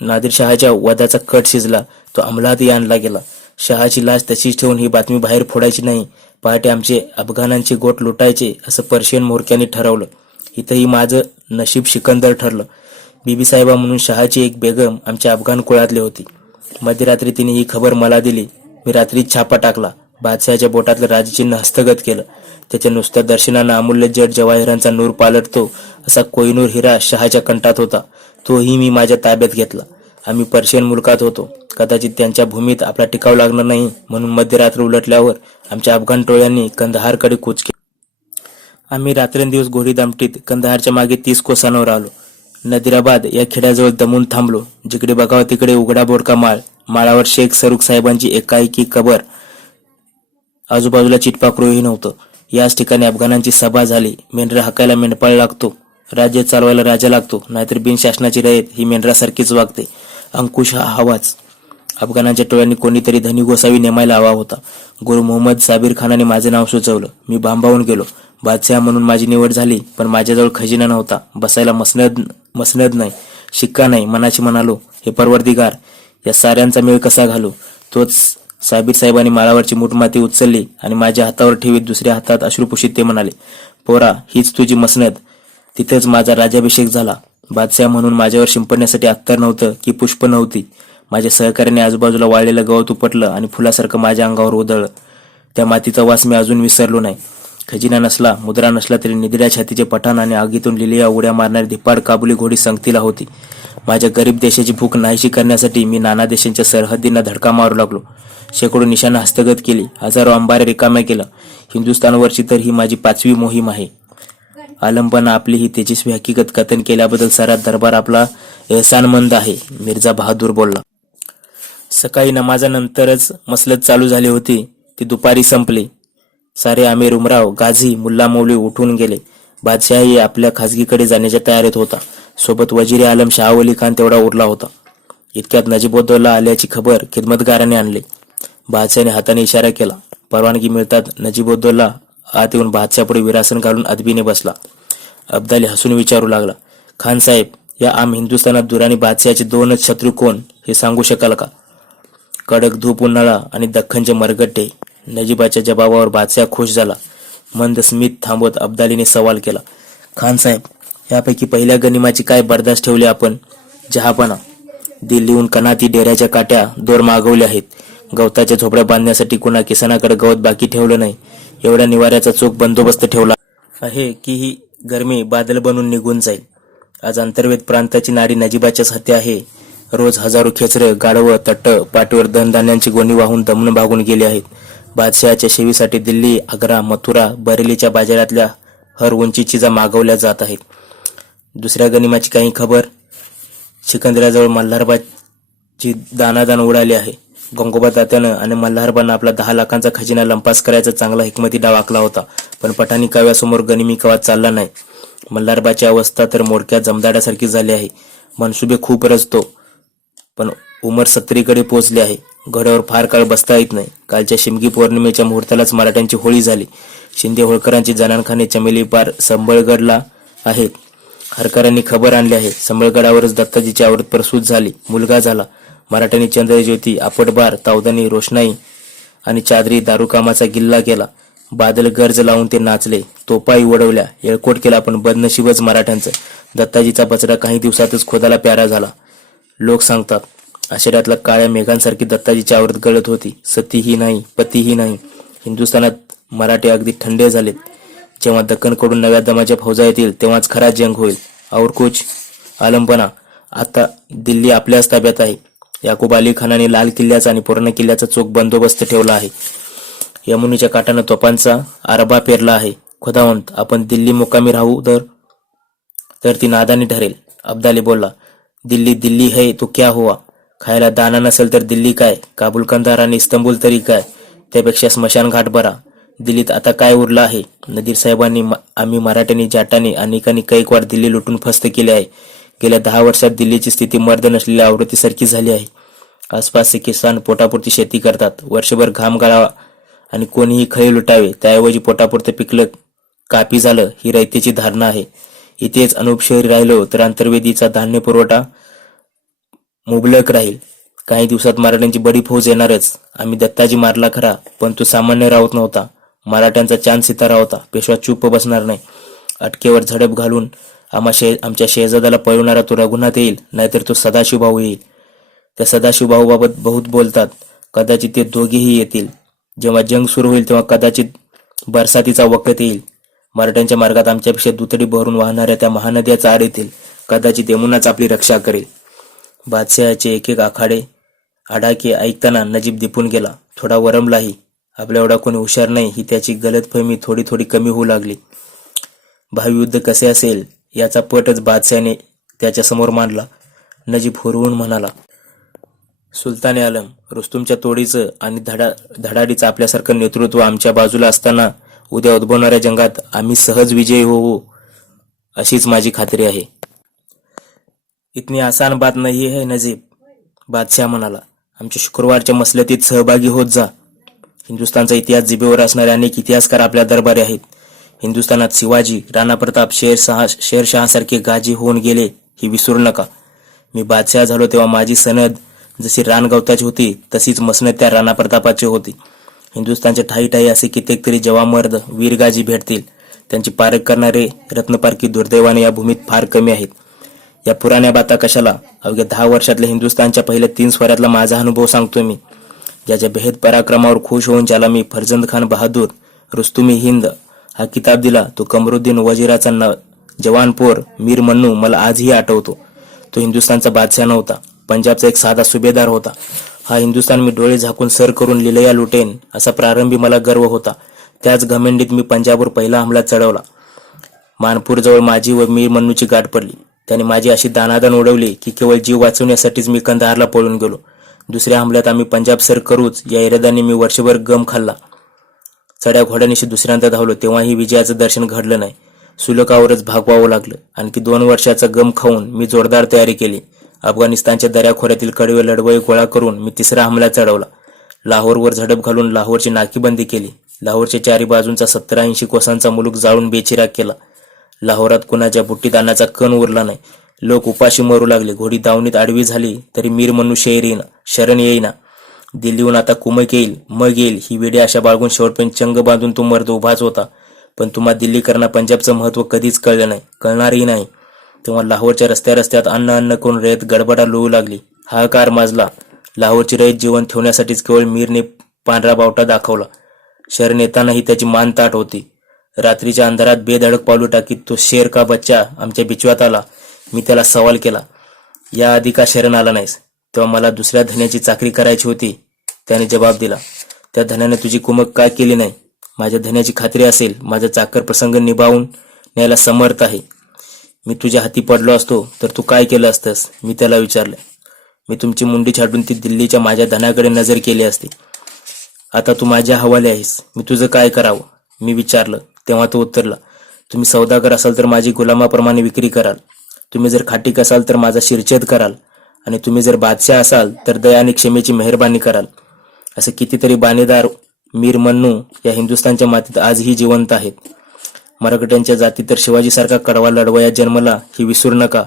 नादिरशहाच्या वधाचा कट शिजला. तो अंमलातही आणला गेला. शहाची लाश तशीच ठेवून ही बातमी बाहेर फोडायची नाही. पहाटे आमचे अफगाणांचे गोट लुटायचे असं पर्शियन म्होरक्यांनी ठरवलं. इथंही माझं नशीब सिकंदर ठरलं. बीबी साहेबा म्हणून शहाची एक बेगम आमच्या अफगाण कुळातली होती. मध्यरात्री तिने ही खबर मला दिली. मी रात्रीच छापा टाकला. बादशहाच्या बोटातलं राजचिन्ह हस्तगत केलं. त्याच्या नुसत्या दर्शनानं अमूल्य जड जवाहिरांचा नूर पालटतो असा कोहिनूर हिरा शहाच्या कंठात होता. तोही मी माझ्या ताब्यात घेतला. आम्ही पर्शियन मुलकात होतो. कदाचित त्यांच्या भूमीत आपला टिकाव लागणार नाही म्हणून मध्यरात्र उलटल्यावर आमच्या अफगाण टोळ्यांनी कंदहारकडे कूच केले. आम्ही रात्रंदिवस घोडी दामटीत कंदहारच्या मागे 30 कोसांवर आलो. नदिराबाद या खेड्याजवळ दमून थांबलो. जिकडे बघावं तिकडे उघडा बोडका माळ. माळावर शेख सरूख साहेबांची एकाएकी कबर. आजूबाजूला चिटपाखरूही नव्हतं. याच ठिकाणी अफगाणांची सभा झाली. मेंढरा हाकायला मेंढपाळ लागतो, राज्य चालवायला राजा लागतो, नाहीतर बिनशासनाची रयत ही मेंढरासारखीच वागते. अंकुश हा हवाच. अफगाणांच्या टोळ्यांनी कोणीतरी धनी गोसावी नेमायला हवा होता. गुरु मोहम्मद साबिर खानाने माझे नाव सुचवलं. मी भांबावून गेलो. बादशाह म्हणून माझी निवड झाली, पण माझ्याजवळ खजिना नव्हता. बसायला मसनद नाही, शिक्का नाही. मनाशी म्हणालो, हे परवरदिगार, या साऱ्यांचा मेळ कसा घालू? तोच साबिर साहेबांनी माळावरची मूठमाती उचलली आणि माझ्या हातावर ठेवीत दुसऱ्या हातात अश्रुपुशीत ते म्हणाले, पोरा, हीच तुझी मसनद. तिथेच माझा राज्याभिषेक झाला. बादशाह म्हणून माझ्यावर शिंपडण्यासाठी अत्तर नव्हतं की पुष्प नव्हती. माझ्या सहकार्याने आजूबाजूला वाळलेलं गवत उपटलं आणि फुलासारखं माझ्या अंगावर उधळलं. त्या मातीचा वास मी अजून विसरलो नाही. खजिना नसला, मुद्रा नसला तरी निधड्या छातीचे पठाण आणि आगीतून लिलिया उड्या मारणारी धिप्पाड काबुली घोडी संगतीला होती. माझ्या गरीब देशाची भूक नाहीशी करण्यासाठी मी नाना देशांच्या सरहद्दींना धडका मारू लागलो. शेकडो निशाणं हस्तगत केली, हजारो अंबाऱ्या रिकाम्या केलं. हिंदुस्थानवरची तर ही माझी 5वी मोहीम आहे. आलमपणा आपली ही तेजस्वी हकीकत कथन केल्याबद्दल सारा दरबार आपला एहसानमंद आहे, मिर्झा बहादूर बोलला. सकाळी नमाजानंतरच मसलत चालू झाली होती, ती दुपारी संपली. सारे आमीर उमराव, गाझी, मुल्ला मौलवी उठून गेले. बादशाहही आपल्या खाजगीकडे जाण्याच्या तयारीत होता. सोबत वजीर आलम शाहवली खान तेवढा उरला होता. इतक्यात नजीबोद्दौला आल्याची खबर खिदमतगाराने आणली. बादशाहने हाताने इशारा केला. परवानगी मिळतात नजीबोद्दौला आत येऊन बादशाहपुढे विरासन घालून अदबीने बसला. अब्दाली हसून विचारू लागला, खान साहेब, या आम हिंदुस्थानात दुराणी बादशाहचे 2च शत्रू कोण हे सांगू शकाल का? कडक धूप उन्हाळा आणि दख्खनचे मरगट्टे. नजीबाच्या जबाबावर बादशाह खुश झाला. मंद स्मित थांबवत अब्दालीने सवाल केला, खान साहेब, यापैकी पहिल्या गनिमाची काय बर्दाश्त ठेवली आपण? जहापणा, दिल्लीहून कनाती डेऱ्याच्या काट्या दोर मागवल्या आहेत. गवताच्या झोपड्या बांधण्यासाठी कुणा किसनाकडे गवत बाकी ठेवलं नाही. एवढ्या निवाऱ्याचा चोख बंदोबस्त ठेवला आहे की ही गरमी बादल बनून निघून जाईल. आज अंतर्वेद प्रांताची नाडी नजीबाच्याच हाती आहे. रोज हजारो खेचरं, गाढवं, तट्ट, पाठीवर धनधान्यांची गोणी वाहून दमून भागून गेली आहेत. बादशहाच्या शेवीसाठी दिल्ली, आग्रा, मथुरा, बरेलीच्या बाजारातल्या हर उंची चिजा मागवल्या जात आहेत. दुसऱ्या गनिमाची काही खबर? सिकंदराजवळ मल्हारबाची दानादान उडाली आहे. गंगोबा तात्यानं आणि मल्हारबानं आपला 10 लाखांचा खजिना लंपास करायचा चांगला हिकमती डाव आखला होता, पण पठाणी काव्यासमोर गनिमी कवात चालला नाही. मल्हारबाची अवस्था तर मोडक्या जमदाड्यासारखी झाली आहे. मनसुबे खूप रचतो, पण उमर 70कडे पोचली आहे. घोड्यावर फार काळ बसता येत नाही. कालच्या शिमगी पौर्णिमेच्या मुहूर्तालाच मराठ्यांची होळी झाली. शिंदे होळकरांची जनानखाने चमेली पार संबळगडला आहेत. हरकरांनी खबर आणली आहे. संबळगडावरच दत्ताजीची आवृत प्रसूत झाली, मुलगा झाला. मराठ्यांनी चंद्रज्योती, आपटबार, तावदानी, रोषणाई आणि चादरी दारूकामाचा गिल्ला केला. बादल गर्ज लावून ते नाचले, तोपाई उडवल्या, येळकोट केला, पण बदनशीबच मराठ्यांचं. दत्ताजीचा बचडा काही दिवसातच खोदाला प्यारा झाला. लोक सांगतात, आषाढ्यातल्या काळ्या मेघांसारखी दत्ताजीची आवृत गळत होती. सतीही नाही, पतीही नाही. हिंदुस्थानात मराठे अगदी थंडे झालेत. जेव्हा दक्कनकडून नव्या दमाच्या फौजा येतील तेव्हाच खरा जंग होईल. और कुछ? आलमपणा, आता दिल्ली आपल्याच ताब्यात आहे. याकूब अली खानाने लाल किल्ल्याचा आणि पुराणा किल्ल्याचा चोख बंदोबस्त ठेवला आहे. यमुनीच्या काठानं तोफांचा आरबा पेरला आहे. खुदावंत, आपण दिल्ली मुक्कामी राहू तर ती नादानी ठरेल. अब्दाली बोलला, दिल्ली दिल्ली है तो क्या हुआ? खायला दाना नसेल तर दिल्ली काय? काबुल, कंदार आणि इस्तंबूल तरी काय? त्यापेक्षा स्मशान घाट बरा. दिल्लीत आता काय उरलं आहे? नदीर साहेबांनी, आम्ही मराठ्यांनी, जाटांनी अनेकांनी कैकवार दिल्ली लुटून फस्त केले आहे. गेल्या 10 वर्षात दिल्लीची स्थिती मर्द नसलेल्या आवृत्तीसारखी झाली आहे. आसपासचे किसान पोटापुरती शेती करतात. वर्षभर घाम गाळावा आणि कोणीही खळी लुटावे, त्याऐवजी पोटापुरतं पिकलं कापी झालं, ही रयतेची धारणा आहे. इथेच अनूप शहरी राहिलो तर अंतर्वेदीचा धान्य पुरवठा मुबलक राहील. काही दिवसात मराठ्यांची बडी फौज येणारच. आम्ही दत्ताजी मारला खरा, पण तो सामान्य राऊत नव्हता. मराठ्यांचा चांद सितारा होता. पेशवा चुप्प बसणार नाही. अटकेवर झडप घालून आमच्या शेजादाला पळवणारा तो रघुनाथ येईल, नाहीतर तो सदाशिवभाऊ येईल. त्या सदाशिवभाऊबाबत बहुत बोलतात. कदाचित ते दोघेही येतील. जेव्हा जंग सुरू होईल तेव्हा कदाचित बरसातीचा वखत येईल. मराठ्यांच्या मार्गात आमच्यापेक्षा दुतडी भरून वाहणाऱ्या त्या महानद्याचा आड येतील. कदाचित यमुनाच आपली रक्षा करेल. बादशहाचे एक एक आडाके ऐकताना नजीब दिपून गेला. थोडा वरमलाही. आपल्या एवढा कोणी हुशार नाही ही त्याची गलतफहमी थोडी थोडी कमी होऊ लागली. भावी युद्ध कसे असेल याचा पटच बादशाहने त्याच्यासमोर मांडला. नजीब हुरवून म्हणाला, सुलतान आलम, रुस्तुमच्या तोडीचं आणि धडाडीचं आपल्यासारखं नेतृत्व आमच्या बाजूला असताना उद्या उद्भवणाऱ्या जंगात आम्ही सहज विजयी होऊ अशीच माझी खात्री आहे. इतनी आसान बात नाही है नजीब, बादशाह म्हणाला. आमच्या शुक्रवारच्या मसलतीत सहभागी होत जा. हिंदुस्थानचा इतिहास जिभेवर असणारे अनेक इतिहासकार आपल्या दरबारी आहेत. हिंदुस्थानात शिवाजी, राणा प्रताप, शेरशहासारखे गाजी होऊन गेले ही विसरू नका. मी बादशाह झालो तेव्हा माझी सनद जशी रानगवताची होती तशीच मसनद त्या राणा प्रतापाची होती. हिंदुस्थानच्या ठाई ठाई असे कित्येक तरी जवामर्द वीरगाजी भेटतील. त्यांची पारख करणारे रत्नपारखी दुर्दैवाने या भूमीत फार कमी आहेत. या पुराण्या बाता कशाला? अवघ्या 10 वर्षातल्या हिंदुस्थानच्या पहिल्या 3 स्वरातला माझा अनुभव सांगतोय मी. ज्याच्या बेहेद पराक्रमावर खुश होऊन ज्याला मी फर्जंद खान बहादूर, रुस्तुमी हिंद हा किताब दिला, तो कमरुद्दीन वजीराचा जवान पोर मीर मन्नू मला आजही आठवतो. तो हिंदुस्थानचा बादशाह नव्हता, पंजाबचा एक साधा सुभेदार होता. हा हिंदुस्थान मी डोळे झाकून सर करून लिलया लुटेन असा प्रारंभी मला गर्व होता. त्याच घमेंडीत मी पंजाबवर पहिला हमला चढवला. मानपूरजवळ माझी व मीर मन्नूची गाठ पडली. त्याने माझी अशी दानादान उडवली की केवळ जीव वाचवण्यासाठीच मी कंदाहारला पळून गेलो. दुसऱ्या हमल्यात आम्ही पंजाब सर करूच या इराद्याने मी वर्षभर गम खाल्ला. चढ्या घोड्यानिशी दुसऱ्यांदा धावलो तेव्हाही विजयाचं दर्शन घडलं नाही. सुलकावरच भागवावं लागलं. आणखी 2 वर्षाचा गम खाऊन मी जोरदार तयारी केली. अफगाणिस्तानच्या दऱ्याखोऱ्यातील कडवे लढवई गोळा करून मी तिसरा हमला चढवला. लाहोरवर झडप घालून लाहोरची नाकीबंदी केली. लाहोरच्या चारी बाजूंचा 70-80 कोसांचा मुलूक जाळून बेचिराग केला. लाहोरात कुणाच्या बुट्टीत अन्नाचा कण उरला नाही. लोक उपाशी मरू लागले. घोडी दावणीत आडवी झाली तरी मीर मन्नू शरण येईना. दिल्लीहून आता कुमक येईल, मग येईल ही वेडी आशा बाळगून शेवटपर्यंत चंग बांधून तो मर्द उभाच होता. पण तुम्हा दिल्लीकरांना पंजाबचं महत्व कधीच कळलं नाही, कळणारही नाही. तेव्हा लाहोरच्या रस्त्यात अन्न करून रयत गडबडा लोळू लागली. हाहाकार माजला. लाहोरची रयत जीवन ठेवण्यासाठीच केवळ मीरने पांढरा बावटा दाखवला. शरण येतानाही त्याची मान ताट होती. रात्रीच्या अंधारात बेधडक पावलं टाकीत तो शेर का बच्चा आमच्या बिचव्यात आला. मी त्याला सवाल केला, या आधी का शरण आला नाहीस? तेव्हा मला दुसऱ्या धन्याची चाकरी करायची होती. त्याने जबाब दिला, त्या धन्याने तुझी कुमक काय केली नाही? माझ्या धन्याची खात्री असेल, माझा चाकर प्रसंग निभावून न्यायला समर्थ आहे. मी तुझ्या हाती पडलो असतो तर तू काय केलं असतंस? मी त्याला विचारलं. मी तुमची मुंडी छाडून ती दिल्लीच्या माझ्या धनाकडे नजर केली असती. आता तू माझ्या हवाले आहेस, मी तुझं काय करावं? मी विचारलं. तेव्हा तो उत्तरला, तुम्ही सौदागर असाल तर माझी गुलामाप्रमाणे विक्री कराल. तुम्ही जर खाटीक असाल तर माझा शिरछेद कराल. आणि तुम्ही जर बादशाह असाल तर दया आणि क्षमेची मेहरबानी कराल. असे कितीतरी बाणेदार मीर मन्नू या हिंदुस्थानच्या मातीत आजही जिवंत आहेत. मराठ्यांच्या जाती तर शिवाजीसारखा कडवा लढवया जन्मला ही विसरू नका.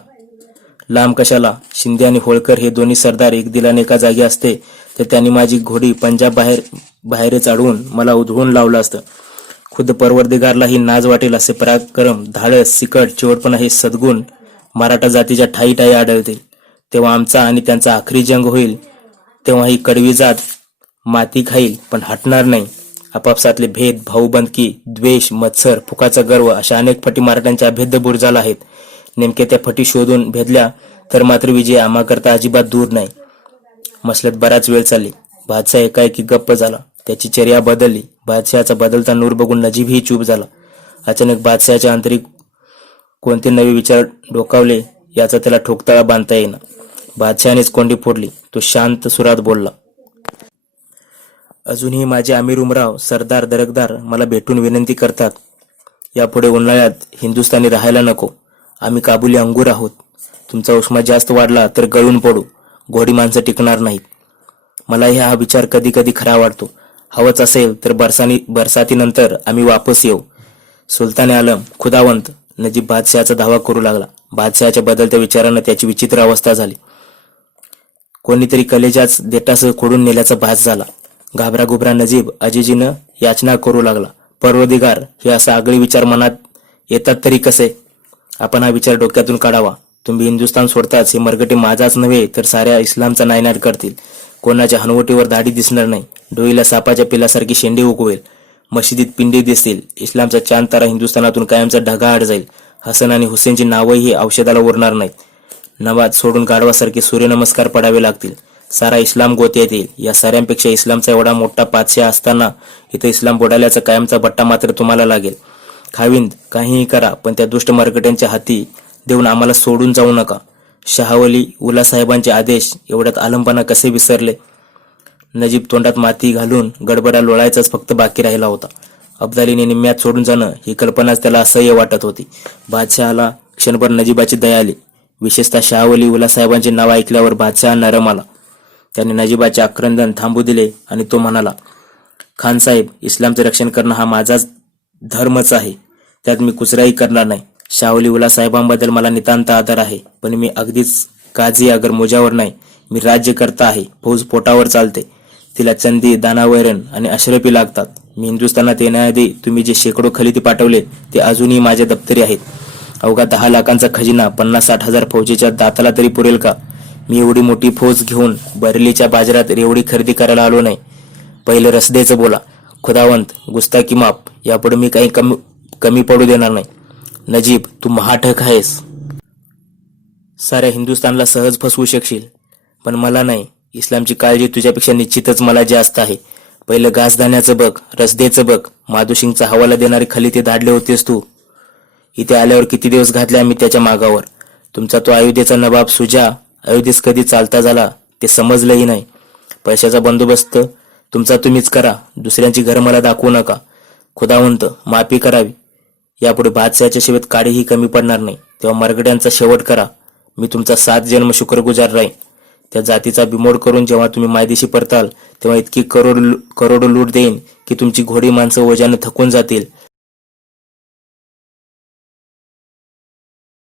लांब कशाला? शिंदे आणि होळकर हे दोन्ही सरदार एक दिलाने एका जागी असते तर त्यांनी माझी घोडी पंजाब बाहेरच अडवून मला उधळून लावलं असतं. खुद्द परवरदिगारलाही नाज वाटेल असे पराक्रम, धाडस, सिकट, चिवटपणा हे सद्गुण मराठा जातीच्या ठाई ठाई आढळतील. तेव्हा आमचा आणि त्यांचा आखरी जंग होईल. तेव्हा ही कडवी जात माती खाईल पण हटणार नाही. आपापसातले भेद, भाऊबंदकी, द्वेष, मत्सर, फुकाचा गर्व अशा अनेक फटी मराठ्यांच्या अभेद्य बुरजाला आहेत. नेमके त्या फटी शोधून भेदल्या तर मात्र विजय आम्हाकरता अजिबात दूर नाही. मसलत बराच वेळ चालली. बादशाह एकाएकी गप्प झाला. त्याची चर्या बदलली. बादशहाचा बदलता नूर बघून नजीबही चूप झाला. अचानक बादशहाच्या आंतरिक कोणते नवे विचार डोकावले याचा त्याला ठोकताळा बांधता येईना. बादशहानेच कोंडी फोडली. तो शांत सुरात बोलला, अजूनही माझे अमीर उमराव सरदार दरकदार मला भेटून विनंती करतात. यापुढे उन्हाळ्यात हिंदुस्थानी राहायला नको. आम्ही काबुली अंगूर आहोत. तुमचा उष्मा जास्त वाढला तर गळून पडू. घोडी माणसं टिकणार नाहीत. मलाही हा विचार कधी कधी खरा वाटतो. हवंच असेल तर बरसातीनंतर आम्ही वापस येऊ. सुलतान आलम, खुदावंत, नजीब बादशहाचा धावा करू लागला. बादशहाच्या बदलत्या विचारानं त्याची विचित्र अवस्था झाली. कोणीतरी कलेजाच देटासह खोडून नेल्याचा भास झाला. घाबराघुबरा नजीब अजिजीनं याचना करू लागला. परवदिगार, हे असे आगळे विचार मनात येतात तरी कसे? आपण हा विचार डोक्यातून काढावा. तुम्ही हिंदुस्थान सोडताच हे मरगटे माझाच नव्हे तर साऱ्या इस्लामचा नायनाट करतील. कोणाच्या हनवटीवर दाढी दिसणार नाही. डोईला सापाच्या पिलासारखी शेंडी उगवेल. मशिदीत पिंडी दिसतील. इस्लामचा चांद तारा हिंदुस्थानातून कायमचा ढगाआड जाईल. हसन आणि हुसेनची नावही औषधाला उरणार नाहीत. नमाज सोडून गाढवासारखे सूर्यनमस्कार पडावे लागतील. सारा इस्लाम गोत्यात येईल. या साऱ्यांपेक्षा इस्लामचा एवढा मोठा पाचशा असताना इथं इस्लाम बुडाल्याचा कायमचा बट्टा मात्र तुम्हाला लागेल. खाविंद, काहीही करा पण त्या दुष्ट मरकट्यांच्या हाती देऊन आम्हाला सोडून जाऊ नका. शहावली उल्ला साहेबांचे आदेश एवढ्यात आलमपणा कसे विसरले? नजीब तोंडात माती घालून गडबडा लोळायचाच फक्त बाकी राहिला होता. अब्दालीने निम्म्यात सोडून जाणं ही कल्पनाच त्याला असह्य वाटत होती. बादशहाला क्षणभर नजीबाची दया आली. विशेषतः शहावली उल्ला साहेबांचे नाव ऐकल्यावर बादशाह नरम आला. त्याने नजीबाचे आक्रंदन थांबू दिले आणि तो म्हणाला, खान साहेब, इस्लामचे रक्षण करणं हा माझाच धर्मच आहे. त्यात मी कुचराई करणार नाही. शाहवली उल्ला साहेबांबद्दल मला नितांत आदर आहे, पण मी अगदीच काजी अगर मुजावर नाही. मी राज्यकर्ता आहे. फौज पोटावर चालते. तिला चंदी, दानावैरण आणि अशरफी लागतात. मी हिंदुस्थानात येण्याआधी तुम्ही जे शेकडो खलिती पाठवले ते अजूनही माझ्या दप्तरी आहेत. अवघा 10 लाखांचा खजिना 50-60 हजार फौजेच्या दाताला तरी पुरेल का? मी एवढी मोठी फौज घेऊन बरेलीच्या बाजारात रेवडी खरेदी करायला आलो नाही. पहिलं रसदेचं बोला. खुदावंत, गुस्ताकी माफ. यापुढे मी काही कमी पडू देणार नाही. नजीब, तू महाठक आहेस. साऱ्या हिंदुस्थानला सहज फसवू शकशील, पण मला नाही. इस्लामची काळजी तुझ्यापेक्षा निश्चितच मला जास्त आहे. पहिलं घासधान्याचं बघ, रसदेचं बघ. माधुसिंगचा हवाला देणारे खलिते धाडले होतेस तू. इथे आल्यावर किती दिवस घातले आम्ही त्याच्या मागावर. तुमचा तो अयोध्येचा नवाब सुजा अयोध्येस कधी चालता झाला ते समजलंही नाही. पैशाचा बंदोबस्त तुमचा तुम्हीच करा. दुसऱ्यांची घरं मला दाखवू नका. खुदावंत, माफी करावी. यापुढे बादशाहच्या सेवेत काडीही कमी पडणार नाही. तेव्हा मरगड्यांचा शेवट करा. मी तुमचा 7 जन्म शुक्रगुजार राहीन. त्या जातीचा बिमोड करून जेव्हा तुम्ही मायदेशी परताल तेव्हा इतकी करोडो लूट देईन की तुमची घोडी माणसं ओझ्याने थकून जातील.